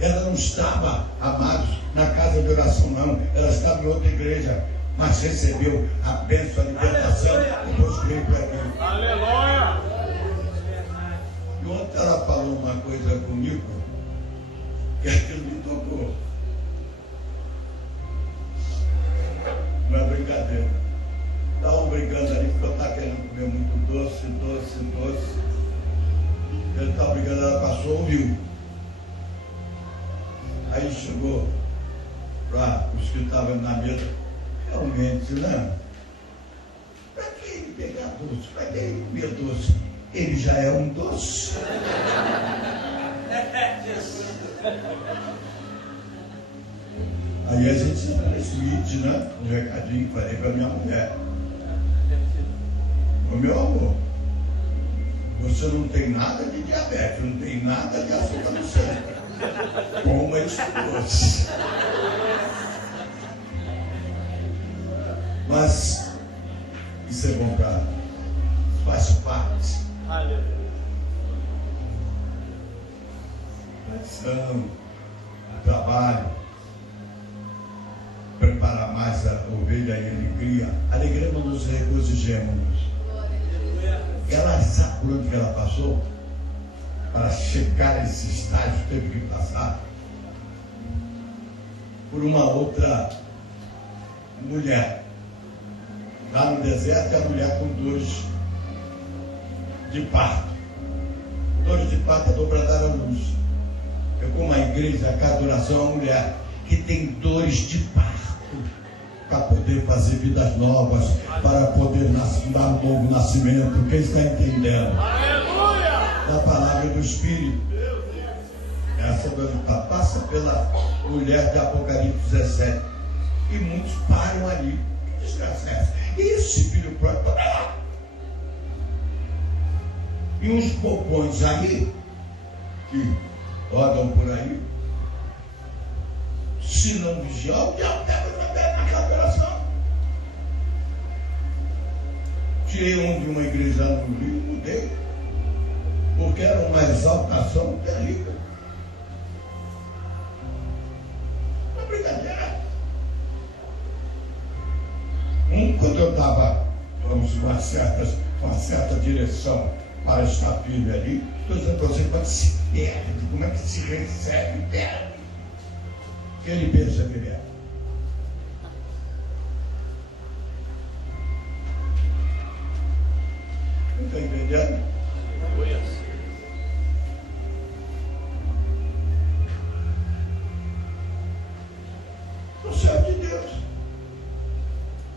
Ela não estava, amados, na casa de oração, não. Ela estava em outra igreja, mas recebeu a bênção, a libertação, e Deus veio para aqui. Aleluia. E ontem ela falou uma coisa comigo, que aquilo me tocou. Não é brincadeira. Estavam brincando ali, porque eu estava querendo comer muito doce. Ele estava brincando, ela passou, ouviu. Aí chegou para os que estavam na mesa: realmente, né? Para que ele pegar doce? Para que ele comer doce? Ele já é um doce. Aí a gente transmite, né? Um recadinho que falei para minha mulher. Ô meu amor, você não tem nada de diabetes, não tem nada de açúcar no sangue. Coma isso doce. Mas isso é bom para faz parte. Tradição, trabalho, preparar mais a ovelha e alegria. Alegria não nos regozijemos. Ela sabe por onde ela passou para chegar a esse estágio, teve que passar por uma outra mulher. Lá no deserto, a mulher com dores de parto. Dores de parto é dor para dar à luz. Eu, como a igreja, a cada oração, é uma mulher que tem dores de parto para poder fazer vidas novas, para poder dar um novo nascimento. Quem está entendendo? Aleluia! Da palavra do Espírito. Essa dor de parto passa pela mulher de Apocalipse 17. E muitos param ali. Que desgraça é essa? E esse filho próprio? E uns bobões aí, que rodam por aí, se não vigiar, o diabo deve fazer naquela operação. Tirei um de uma igreja no Rio, mudei, porque era uma exaltação terrível. Uma brincadeira. Quando eu estava, vamos, com uma certa direção para estar firme ali, estou dizendo para você, quando se perde, como é que se recebe, perde. Ele pensa que ele é. Não está entendendo? O servo de Deus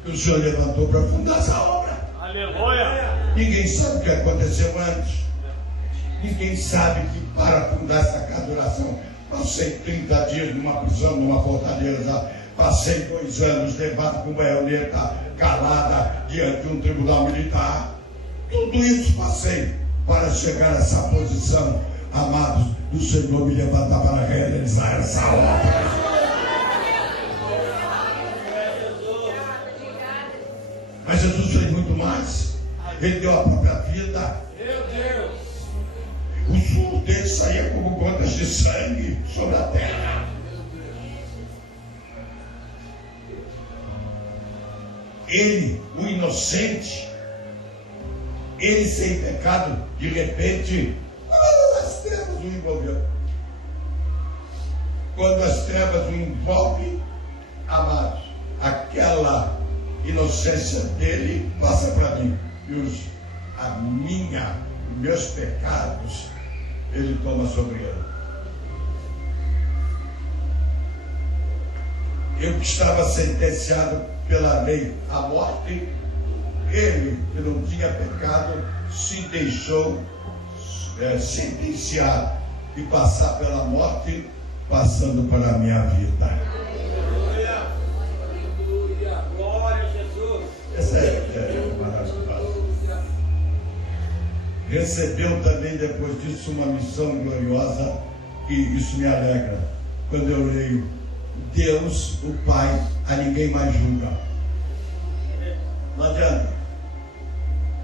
que o Senhor levantou para fundar essa obra. Aleluia! Ninguém sabe o que aconteceu antes. Ninguém sabe que para fundar essa casa de oração, passei 30 dias numa prisão, numa fortaleza, passei 2 anos levado com baioneta calada diante de um tribunal militar. Tudo isso passei para chegar a essa posição, amados, do Senhor me levantar para realizar essa obra. Mas Jesus fez muito mais. Ele deu a própria vida. Meu Deus! O suor dele saía como gotas de sangue sobre a terra. Ele, o inocente, ele sem pecado, de repente, as trevas o envolveu. Quando as trevas o envolvem, amados, aquela inocência dele passa para mim. E meus pecados, ele toma sobre ele. Eu que estava sentenciado pela lei à morte, ele que não tinha pecado, se deixou sentenciar e passar pela morte, passando para a minha vida. Aleluia! Aleluia! Glória a Jesus! Essa é maravilhosa. Recebeu também depois disso uma missão gloriosa, e isso me alegra. Quando eu leio, Deus, o Pai, a ninguém mais julga. Não adianta.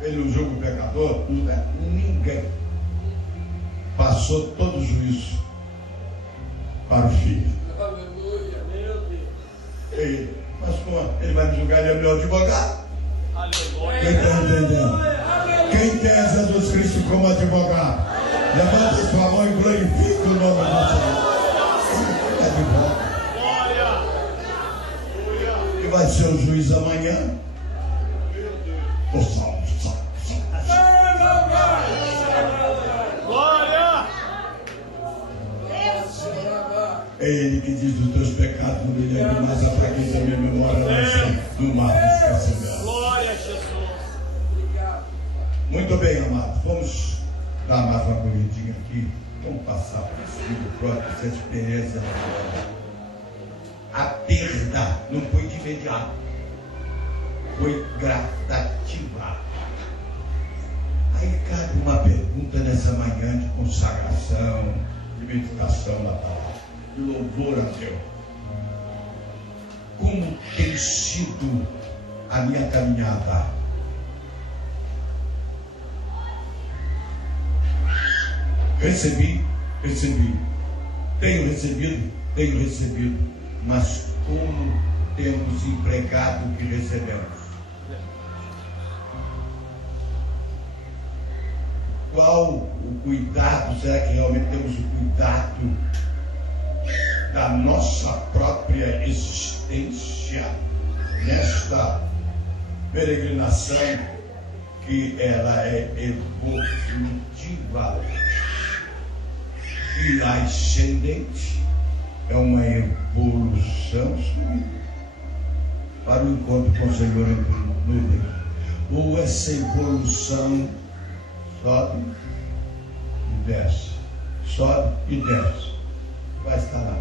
Ele não julga o pecador, ninguém. Passou todo o juízo para o Filho. Aleluia! Meu Deus! Mas como ele vai me julgar, ele é meu advogado? Aleluia! Quem está entendendo? Quem tem Jesus Cristo como advogado? Levanta sua mão e glorifica o nome do Senhor. Ele é advogado. Glória! E vai ser o juiz amanhã. O salvo. Glória! É Ele que diz dos teus pecados, não me lembro mais, a fraqueza da minha memória vai ser no mar do esquecimento. Glória a Jesus! Muito bem, amados, vamos dar mais uma corridinha aqui. Vamos passar por esse livro próprio, essa experiência. a perda não foi de imediato, foi gradativa. Aí cabe uma pergunta nessa manhã de consagração, de meditação na palavra, de louvor a Deus. Como tem sido a minha caminhada? Recebi, tenho recebido, mas como temos empregado o que recebemos? Qual o cuidado? Será que realmente temos o cuidado da nossa própria existência nesta peregrinação que ela é evolutiva e ascendente? É uma evolução para o encontro com o Senhor entre nuvens. Ou essa evolução sobe e desce, sobe e desce, vai estar lá.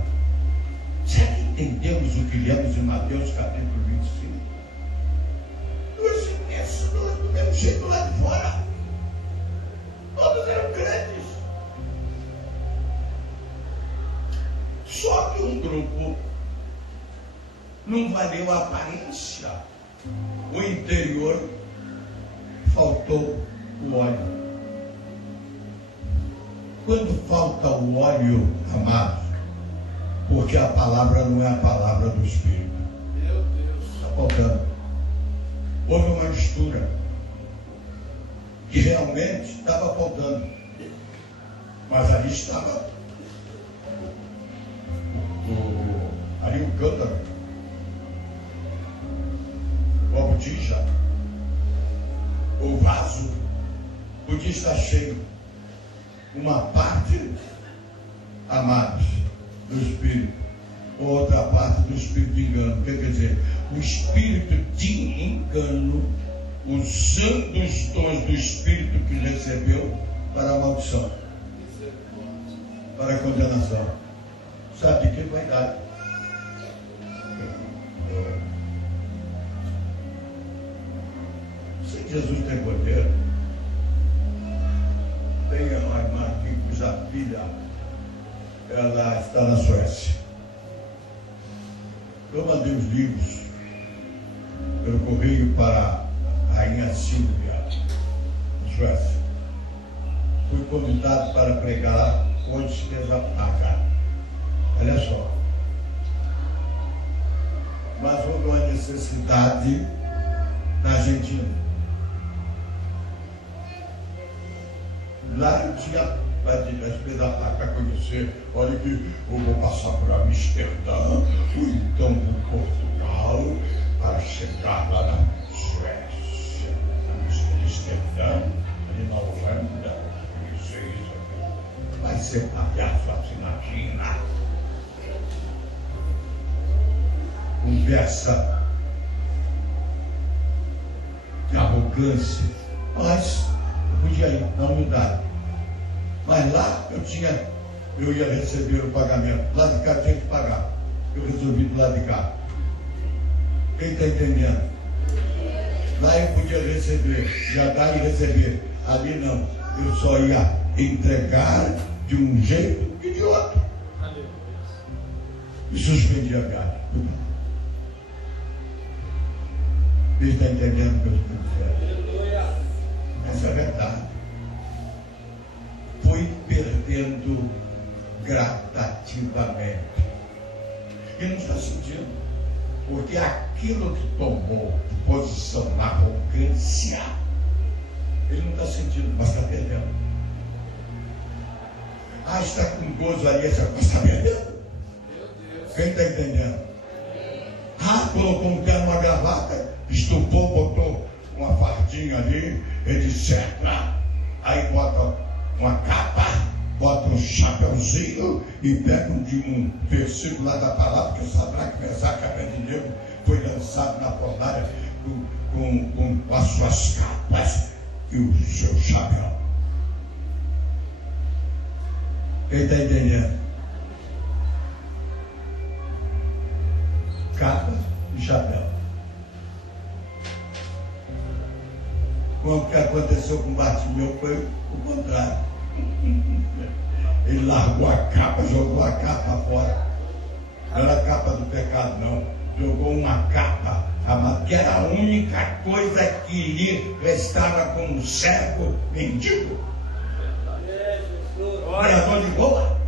Será que entendemos o que lemos em Mateus capítulo 25? Os imensos do mesmo jeito lá de fora, todos eram crentes. Só que um grupo não valeu a aparência, o interior faltou o óleo. Quando falta o óleo, amados, porque a palavra não é a palavra do Espírito, Meu Deus. está faltando. Houve uma mistura que realmente estava faltando, mas ali estava ali o cântaro, o copo tija, o vaso podia estar cheio. Uma parte, amados, do Espírito, outra parte do Espírito de engano. Quer dizer, o Espírito de engano, usando os dons do Espírito que recebeu para a maldição, para a condenação. Sabe de que vai dar? Se Jesus tem poder, tem uma irmã aqui cuja filha, ela está na Suécia. Eu mandei os livros pelo correio para a rainha Sílvia, na Suécia. Fui convidado para pregar com despesa paga. Olha só. Mas houve uma necessidade na Argentina. Lá eu tinha a despesa paga para conhecer. Olha que eu vou passar por Amsterdã, ou então por Portugal, para chegar lá na Suécia, Amsterdã, ali na Holanda. Isso. Vai ser palhaço, assim, imagina. Conversa de arrogância, mas eu podia ir na humildade. Mas lá eu ia receber o pagamento. Lá de cá tinha que pagar. Eu resolvi do lado de cá. Quem está entendendo? Lá eu podia receber, já dar e receber. Ali não. Eu só ia entregar de um jeito e de outro. E suspendi a viagem. Você está entendendo o que eu estou dizendo? Essa é a verdade. Fui perdendo gradativamente. E não está sentindo. Porque aquilo que tomou posição na arrogância, ele não está sentindo, mas está perdendo. Ah, está com gozo ali, mas está perdendo. Quem está entendendo? Ah, colocou um pé numa gravata, estufou, botou uma fardinha ali, etc. Aí bota uma capa, bota um chapeuzinho e pega um versículo lá da palavra, que Sadraque, Mesaque, Abednego foi lançado na fornalha com as suas capas e o seu chapéu. Quem está entendendo? capa e chapéu. O que aconteceu com Bartimeu foi o contrário. Ele largou a capa, jogou a capa fora. Não era a capa do pecado, não. Jogou uma capa, que era a única coisa que lhe restava como cego mendigo. Morador de rua.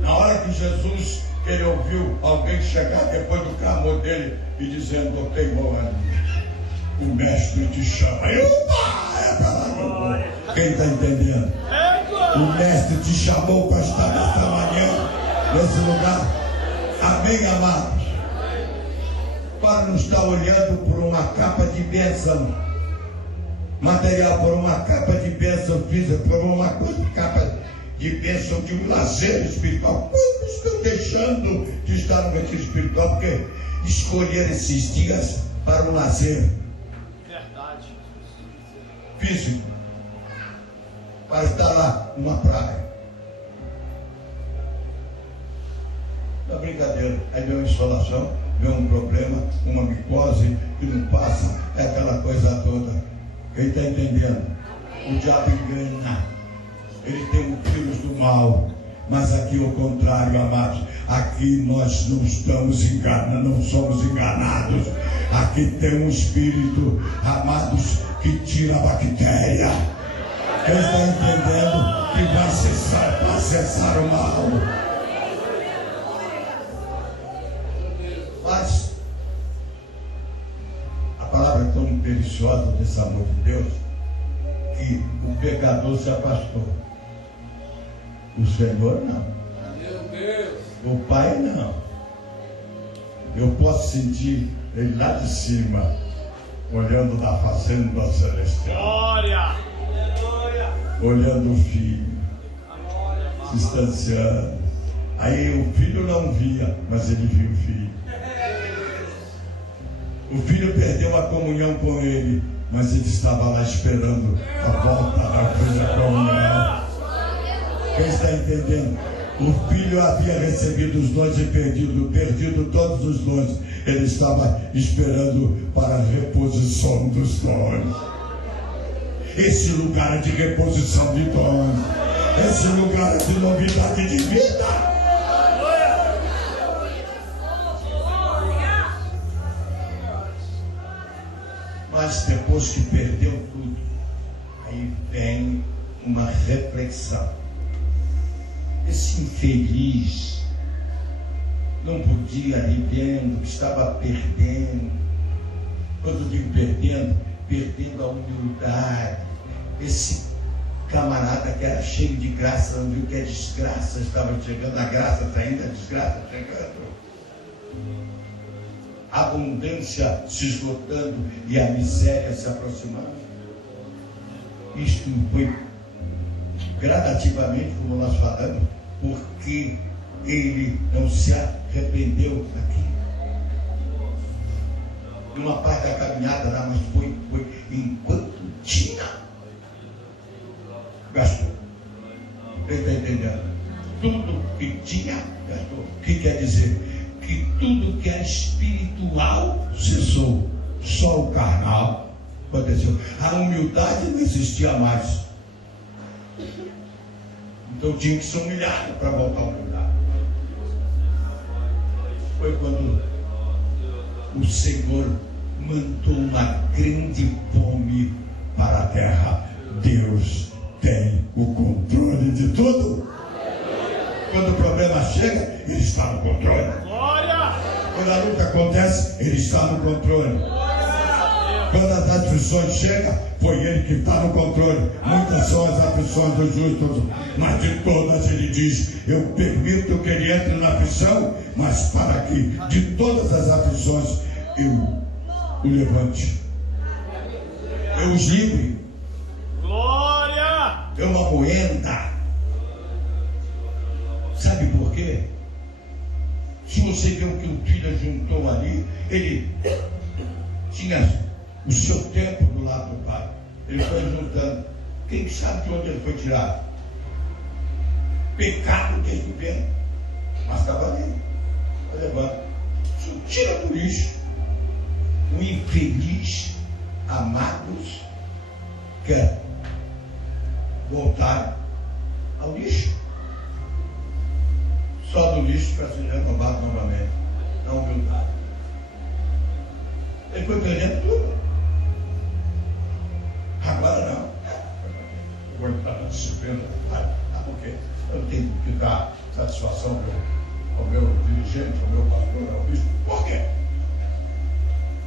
Na hora que Jesus, ele ouviu alguém chegar depois do clamor dele e dizendo: eu tenho o mestre te chama. Opa! É pra lá que eu vou. Quem está entendendo? O mestre te chamou para estar nesta manhã, nesse lugar. Amém, amados? Para não estar olhando por uma capa de bênção material, por uma capa de bênção física, por uma capa de bênção de um lazer espiritual. Quantos estão deixando de estar no retiro espiritual porque escolheram esses dias para um lazer físico, para estar lá numa praia? Não é brincadeira. Aí vem uma insolação, vem um problema, uma micose que não passa, é aquela coisa toda. Quem está entendendo? O diabo engana. Ele tem os filhos do mal. Mas aqui ao contrário, amados. Aqui nós não estamos enganados, não somos enganados. Aqui tem um espírito, amados, que tira a bactéria. Quem está entendendo? Que vai cessar o mal. Mas a palavra é tão deliciosa desse amor de Deus que o pecador se afastou. O Senhor não. Meu Deus. O Pai não. Eu posso sentir Ele lá de cima, olhando da fazenda celestial. Glória. Olhando o filho, se distanciando. Aí o filho não via, mas ele viu o filho. O filho perdeu a comunhão com ele, mas ele estava lá esperando a volta da comunhão. Quem está entendendo? O filho havia recebido os dons e perdido todos os dons. Ele estava esperando para a reposição dos dons. Esse lugar é de reposição de dons. Esse lugar é de novidade de vida. Mas depois que perdeu tudo, aí vem uma reflexão. Esse infeliz não podia ir vendo que estava perdendo. Quando eu digo perdendo a humildade. Esse camarada que era cheio de graça, não viu que a desgraça estava chegando, a graça saindo, a desgraça chegando. A abundância se esgotando e a miséria se aproximando. Isto foi gradativamente, como nós falamos, porque ele não se arrependeu daquilo. Numa parte da caminhada lá, mas foi enquanto tinha, gastou. Você está entendendo? Tudo que tinha, gastou. O que quer dizer? Que tudo que é espiritual cessou. Só o carnal aconteceu. A humildade não existia mais. Então tinha que ser humilhado para voltar à humildade. Foi quando o Senhor mandou uma grande fome para a terra. Deus tem o controle de tudo. Quando o problema chega, Ele está no controle. Glória. Quando a luta acontece, Ele está no controle. Quando as aflições chegam, foi Ele que está no controle. Muitas são as aflições dos justos, mas de todas Ele diz: eu permito que ele entre na aflição, mas para que de todas as aflições eu o levante, eu os livre. Glória. É uma moenda. Sabe por quê? Se você vê o que o filho juntou ali, ele tinha o seu tempo do lado do pai. Ele foi juntando. Quem sabe de onde ele foi tirado? Pecado desde o ventre. Mas estava ali. Foi levando. tira do lixo. O infeliz, amados, quer voltar ao lixo. Só do lixo para ser renovado novamente. Na humildade. Ele foi perdendo tudo. Agora não. Eu vou entrar na disciplina. Por quê? Eu tenho que dar satisfação ao meu dirigente, ao meu pastor, ao bispo. Por quê?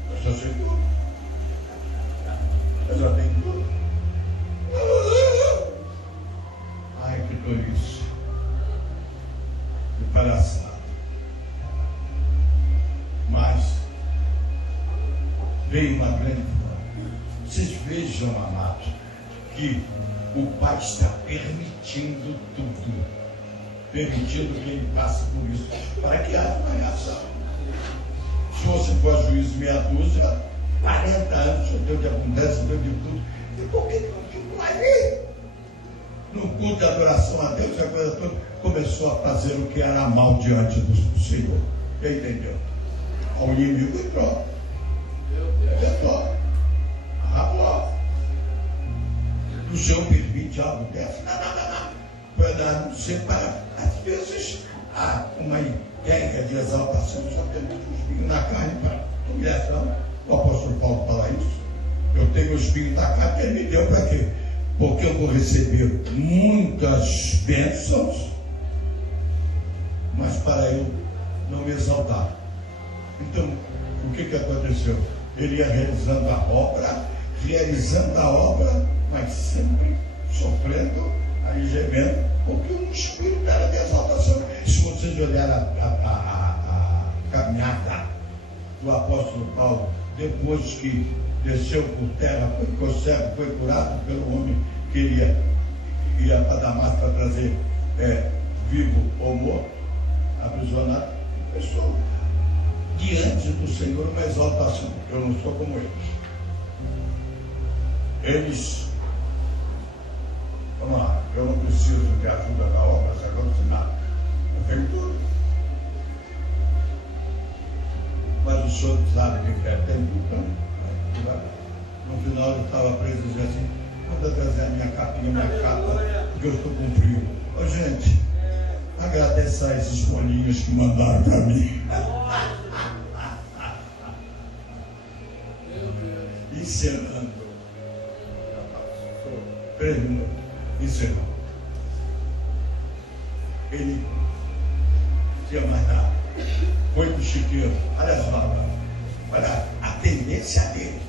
Eu já sei tudo. Eu já tenho tudo. Ai, que tolice. Que palhaçada. Mas veio uma grande fome. Vocês vejam, amados, que o Pai está permitindo tudo. Permitindo que ele passe por isso. Para que haja uma reação. Se você for juiz meia dúzia, 40 anos, Deus de abundância, Deus de tudo. E por que não ficou ali? No culto de adoração a Deus, a coisa toda começou a fazer o que era mal diante do Senhor. Entendeu? Ao inimigo entrou. Entrou. Arrabou. O Senhor permite algo dessa? Não. Foi dar, não sei, para, às vezes, uma ideia de exaltação, só permite um espinho na carne para humilhação. O apóstolo Paulo fala isso. Eu tenho o espinho na carne, ele me deu para quê? Porque eu vou receber muitas bênçãos, mas para eu não me exaltar. Então, o que aconteceu? Ele ia realizando a obra, mas sempre sofrendo, aí gemendo, porque o espírito era de exaltação. Se vocês olharem a caminhada do apóstolo Paulo, depois que desceu por terra, ficou cego, foi curado pelo homem que ia para Damasco para trazer vivo ou morto, aprisionado, pessoa diante do Senhor uma exaltação. Eu não sou como eles. Vamos lá, eu não preciso de ajuda da obra, agora não nada. Eu tenho tudo. Mas o Senhor sabe que quer, tem tudo também. No final eu estava preso e dizia assim, manda trazer a minha capinha, minha capa, porque eu estou com frio. Ô gente, agradece a esses bolinhos que mandaram para mim. Encerrando. Encerrando. Ele tinha mais nada. Foi para o chiqueiro. Olha só, olha a tendência dele.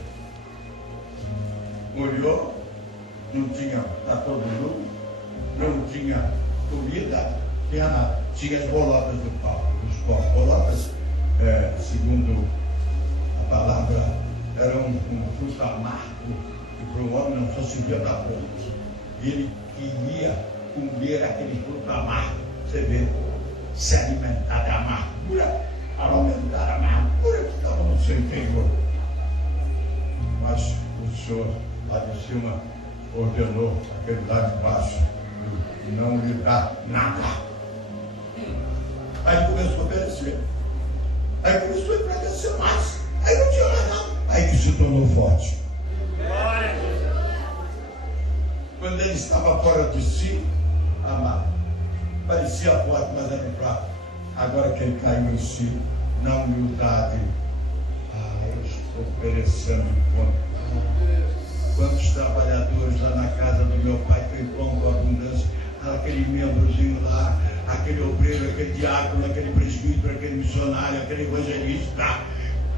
Olhou, não tinha para todo mundo, não tinha comida, tinha nada. Tinha as bolotas do pau. Os bolotas, segundo a palavra, eram um fruto amargo, e para o homem não só servia da boca. Ele queria comer aquele fruto amargo. Você vê, se alimentar da amargura, para aumentar a amargura que estava no seu interior. Mas o Senhor lá de cima ordenou aquele lá de baixo não lhe dá nada. Aí começou a obedecer. Aí começou a obedecer mais. Aí não tinha mais nada. Aí que se tornou forte. Quando ele estava fora de si, amado, parecia forte, mas era fraco. Agora que ele caiu em si, na humildade, eu estou oferecendo conta. Quantos trabalhadores lá na casa do meu pai tem pão com abundância, aquele membrozinho lá, aquele obreiro, aquele diácono, aquele presbítero, aquele missionário, aquele evangelista,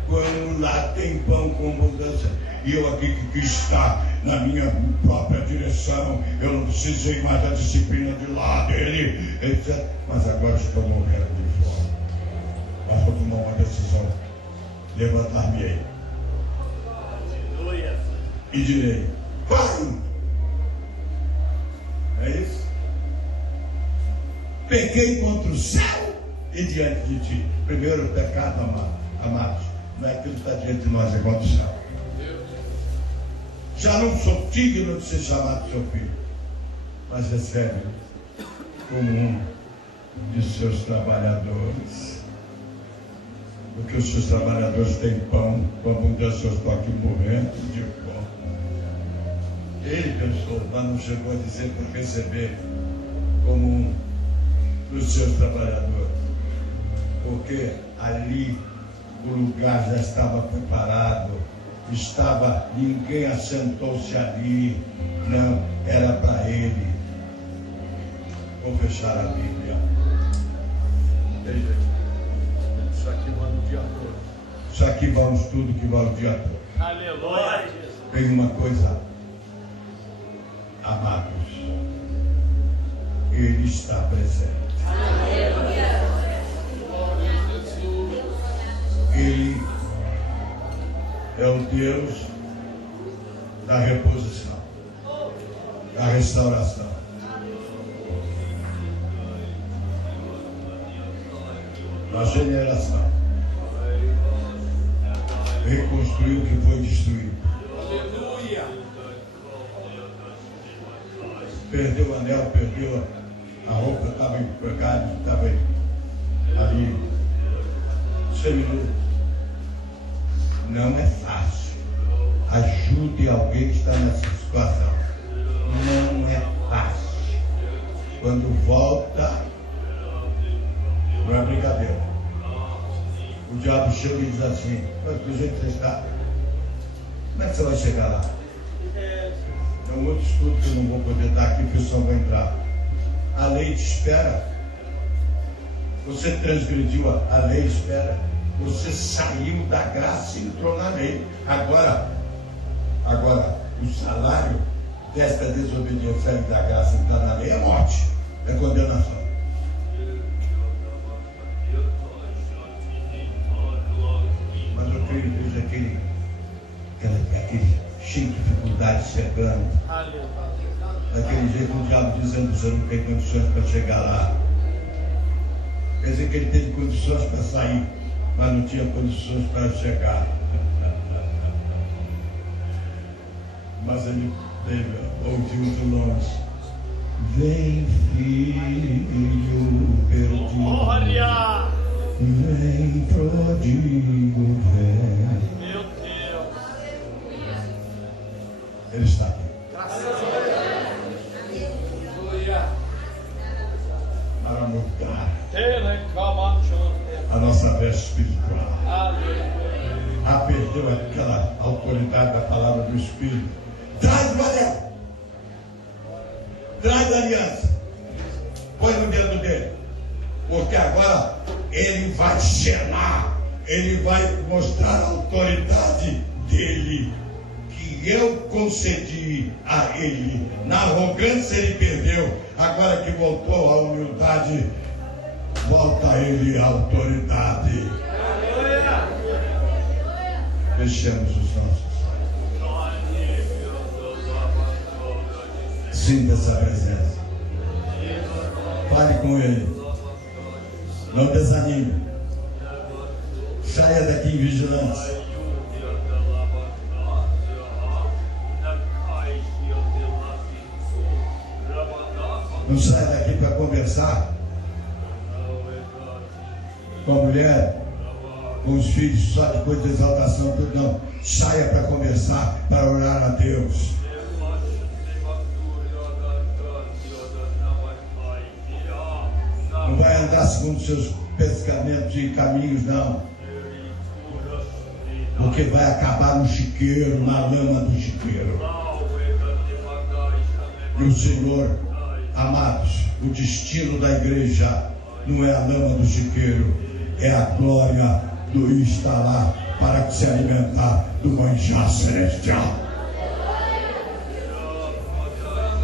quando lá tem pão com abundância, e eu aqui que estar na minha própria direção, eu não precisei mais da disciplina de lá dele, etc. Mas agora estou morrendo de fome. Mas vou tomar uma decisão, levantar-me-ei e direi, Pai, é isso? Pequei contra o céu e diante de ti. Primeiro, o pecado, amados, não é aquilo que está diante de nós, é contra o céu. Já não sou digno de ser chamado seu filho, mas recebe como um de seus trabalhadores. porque os seus trabalhadores têm pão, com abundância eu estou aqui morrendo de fome. Ele pensou, mas não chegou a dizer para receber como um dos seus trabalhadores, porque ali o lugar já estava preparado, ninguém assentou-se ali, não, era para ele. Vou fechar a Bíblia. Isso aqui vale o dia todo. Isso aqui vale tudo que vale o dia todo. Aleluia. Tem uma coisa, amados, Ele está presente. Ele é o Deus da reposição, da restauração. Da generação. Reconstruir o que foi destruído. Aleluia. Perdeu o anel, perdeu a roupa, estava empregada, estava ali. Seminu. Não é fácil. Ajude alguém que está nessa situação. Não é fácil. Quando volta, não é brincadeira. O diabo chega e diz assim: mas do jeito que você está, como é que você vai chegar lá? É um outro estudo que eu não vou poder dar aqui, que o pessoal vai entrar. A lei te espera. Você transgrediu a lei, espera. Você saiu da graça e entrou na lei. Agora, o salário desta desobediência da graça e entrar na lei é morte, é condenação. Mas eu creio que Deus aquele cheio de dificuldade chegando. Daquele jeito o diabo dizendo que você não tem condições para chegar lá. Quer dizer que ele teve condições para sair, mas não tinha condições para chegar. Mas ele ouviu de longe: vem, filho perdido, vem, pródigo, vem. Meu Deus. Ele está aqui. Graças a Deus. Aleluia. Para mudar a nossa veste espiritual. A perdeu aquela autoridade da palavra do Espírito. Traz o anel, traz a aliança, põe no dedo dele, porque agora ele vai selar, ele vai mostrar a autoridade dele, que eu concedi a ele. Na arrogância ele perdeu, agora que voltou à humildade, volta a ele a autoridade. Fechamos os nossos olhos. Sinta essa presença. Fale com ele. Não desanime. Saia daqui em vigilância. Não saia daqui para conversar com a mulher, com os filhos, só depois de exaltação, tudo não. Saia para conversar, para orar a Deus. Não vai andar segundo seus pensamentos e caminhos, não. Porque vai acabar no chiqueiro, na lama do chiqueiro. E o Senhor, amados, o destino da igreja não é a lama do chiqueiro, é a glória do estar lá para se alimentar do manjar celestial.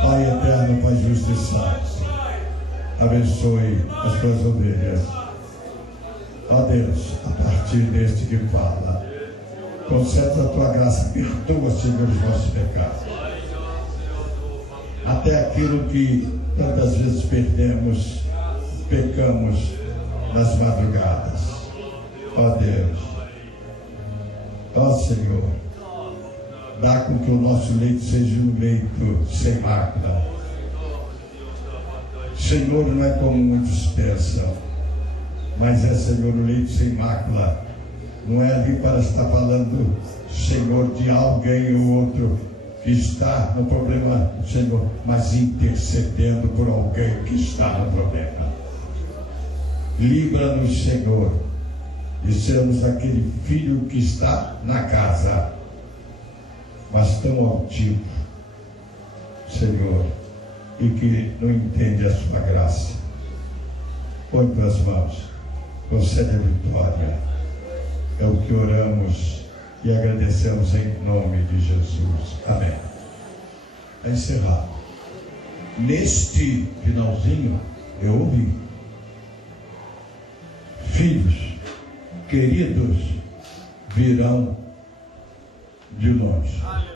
Pai eterno, Pai justo e santo, abençoe as tuas ovelhas. Ó Deus, a partir deste que fala, concede a tua graça, perdoa, Senhor, os nossos pecados. Até aquilo que tantas vezes pecamos nas madrugadas. Ó Deus, ó Senhor, dá com que o nosso leito seja um leito sem mácula. Senhor, não é como muitos pensam, mas é, Senhor, o leito sem mácula Não é ali para estar falando, Senhor, de alguém ou outro que está no problema, Senhor, mas intercedendo por alguém que está no problema. Livra-nos, Senhor, de sermos aquele filho que está na casa, mas tão altivo, Senhor, e que não entende a sua graça. Põe tuas mãos, concede a vitória. É o que oramos e agradecemos em nome de Jesus. Amém. Para encerrar, neste finalzinho eu ouvi: filhos queridos virão de longe.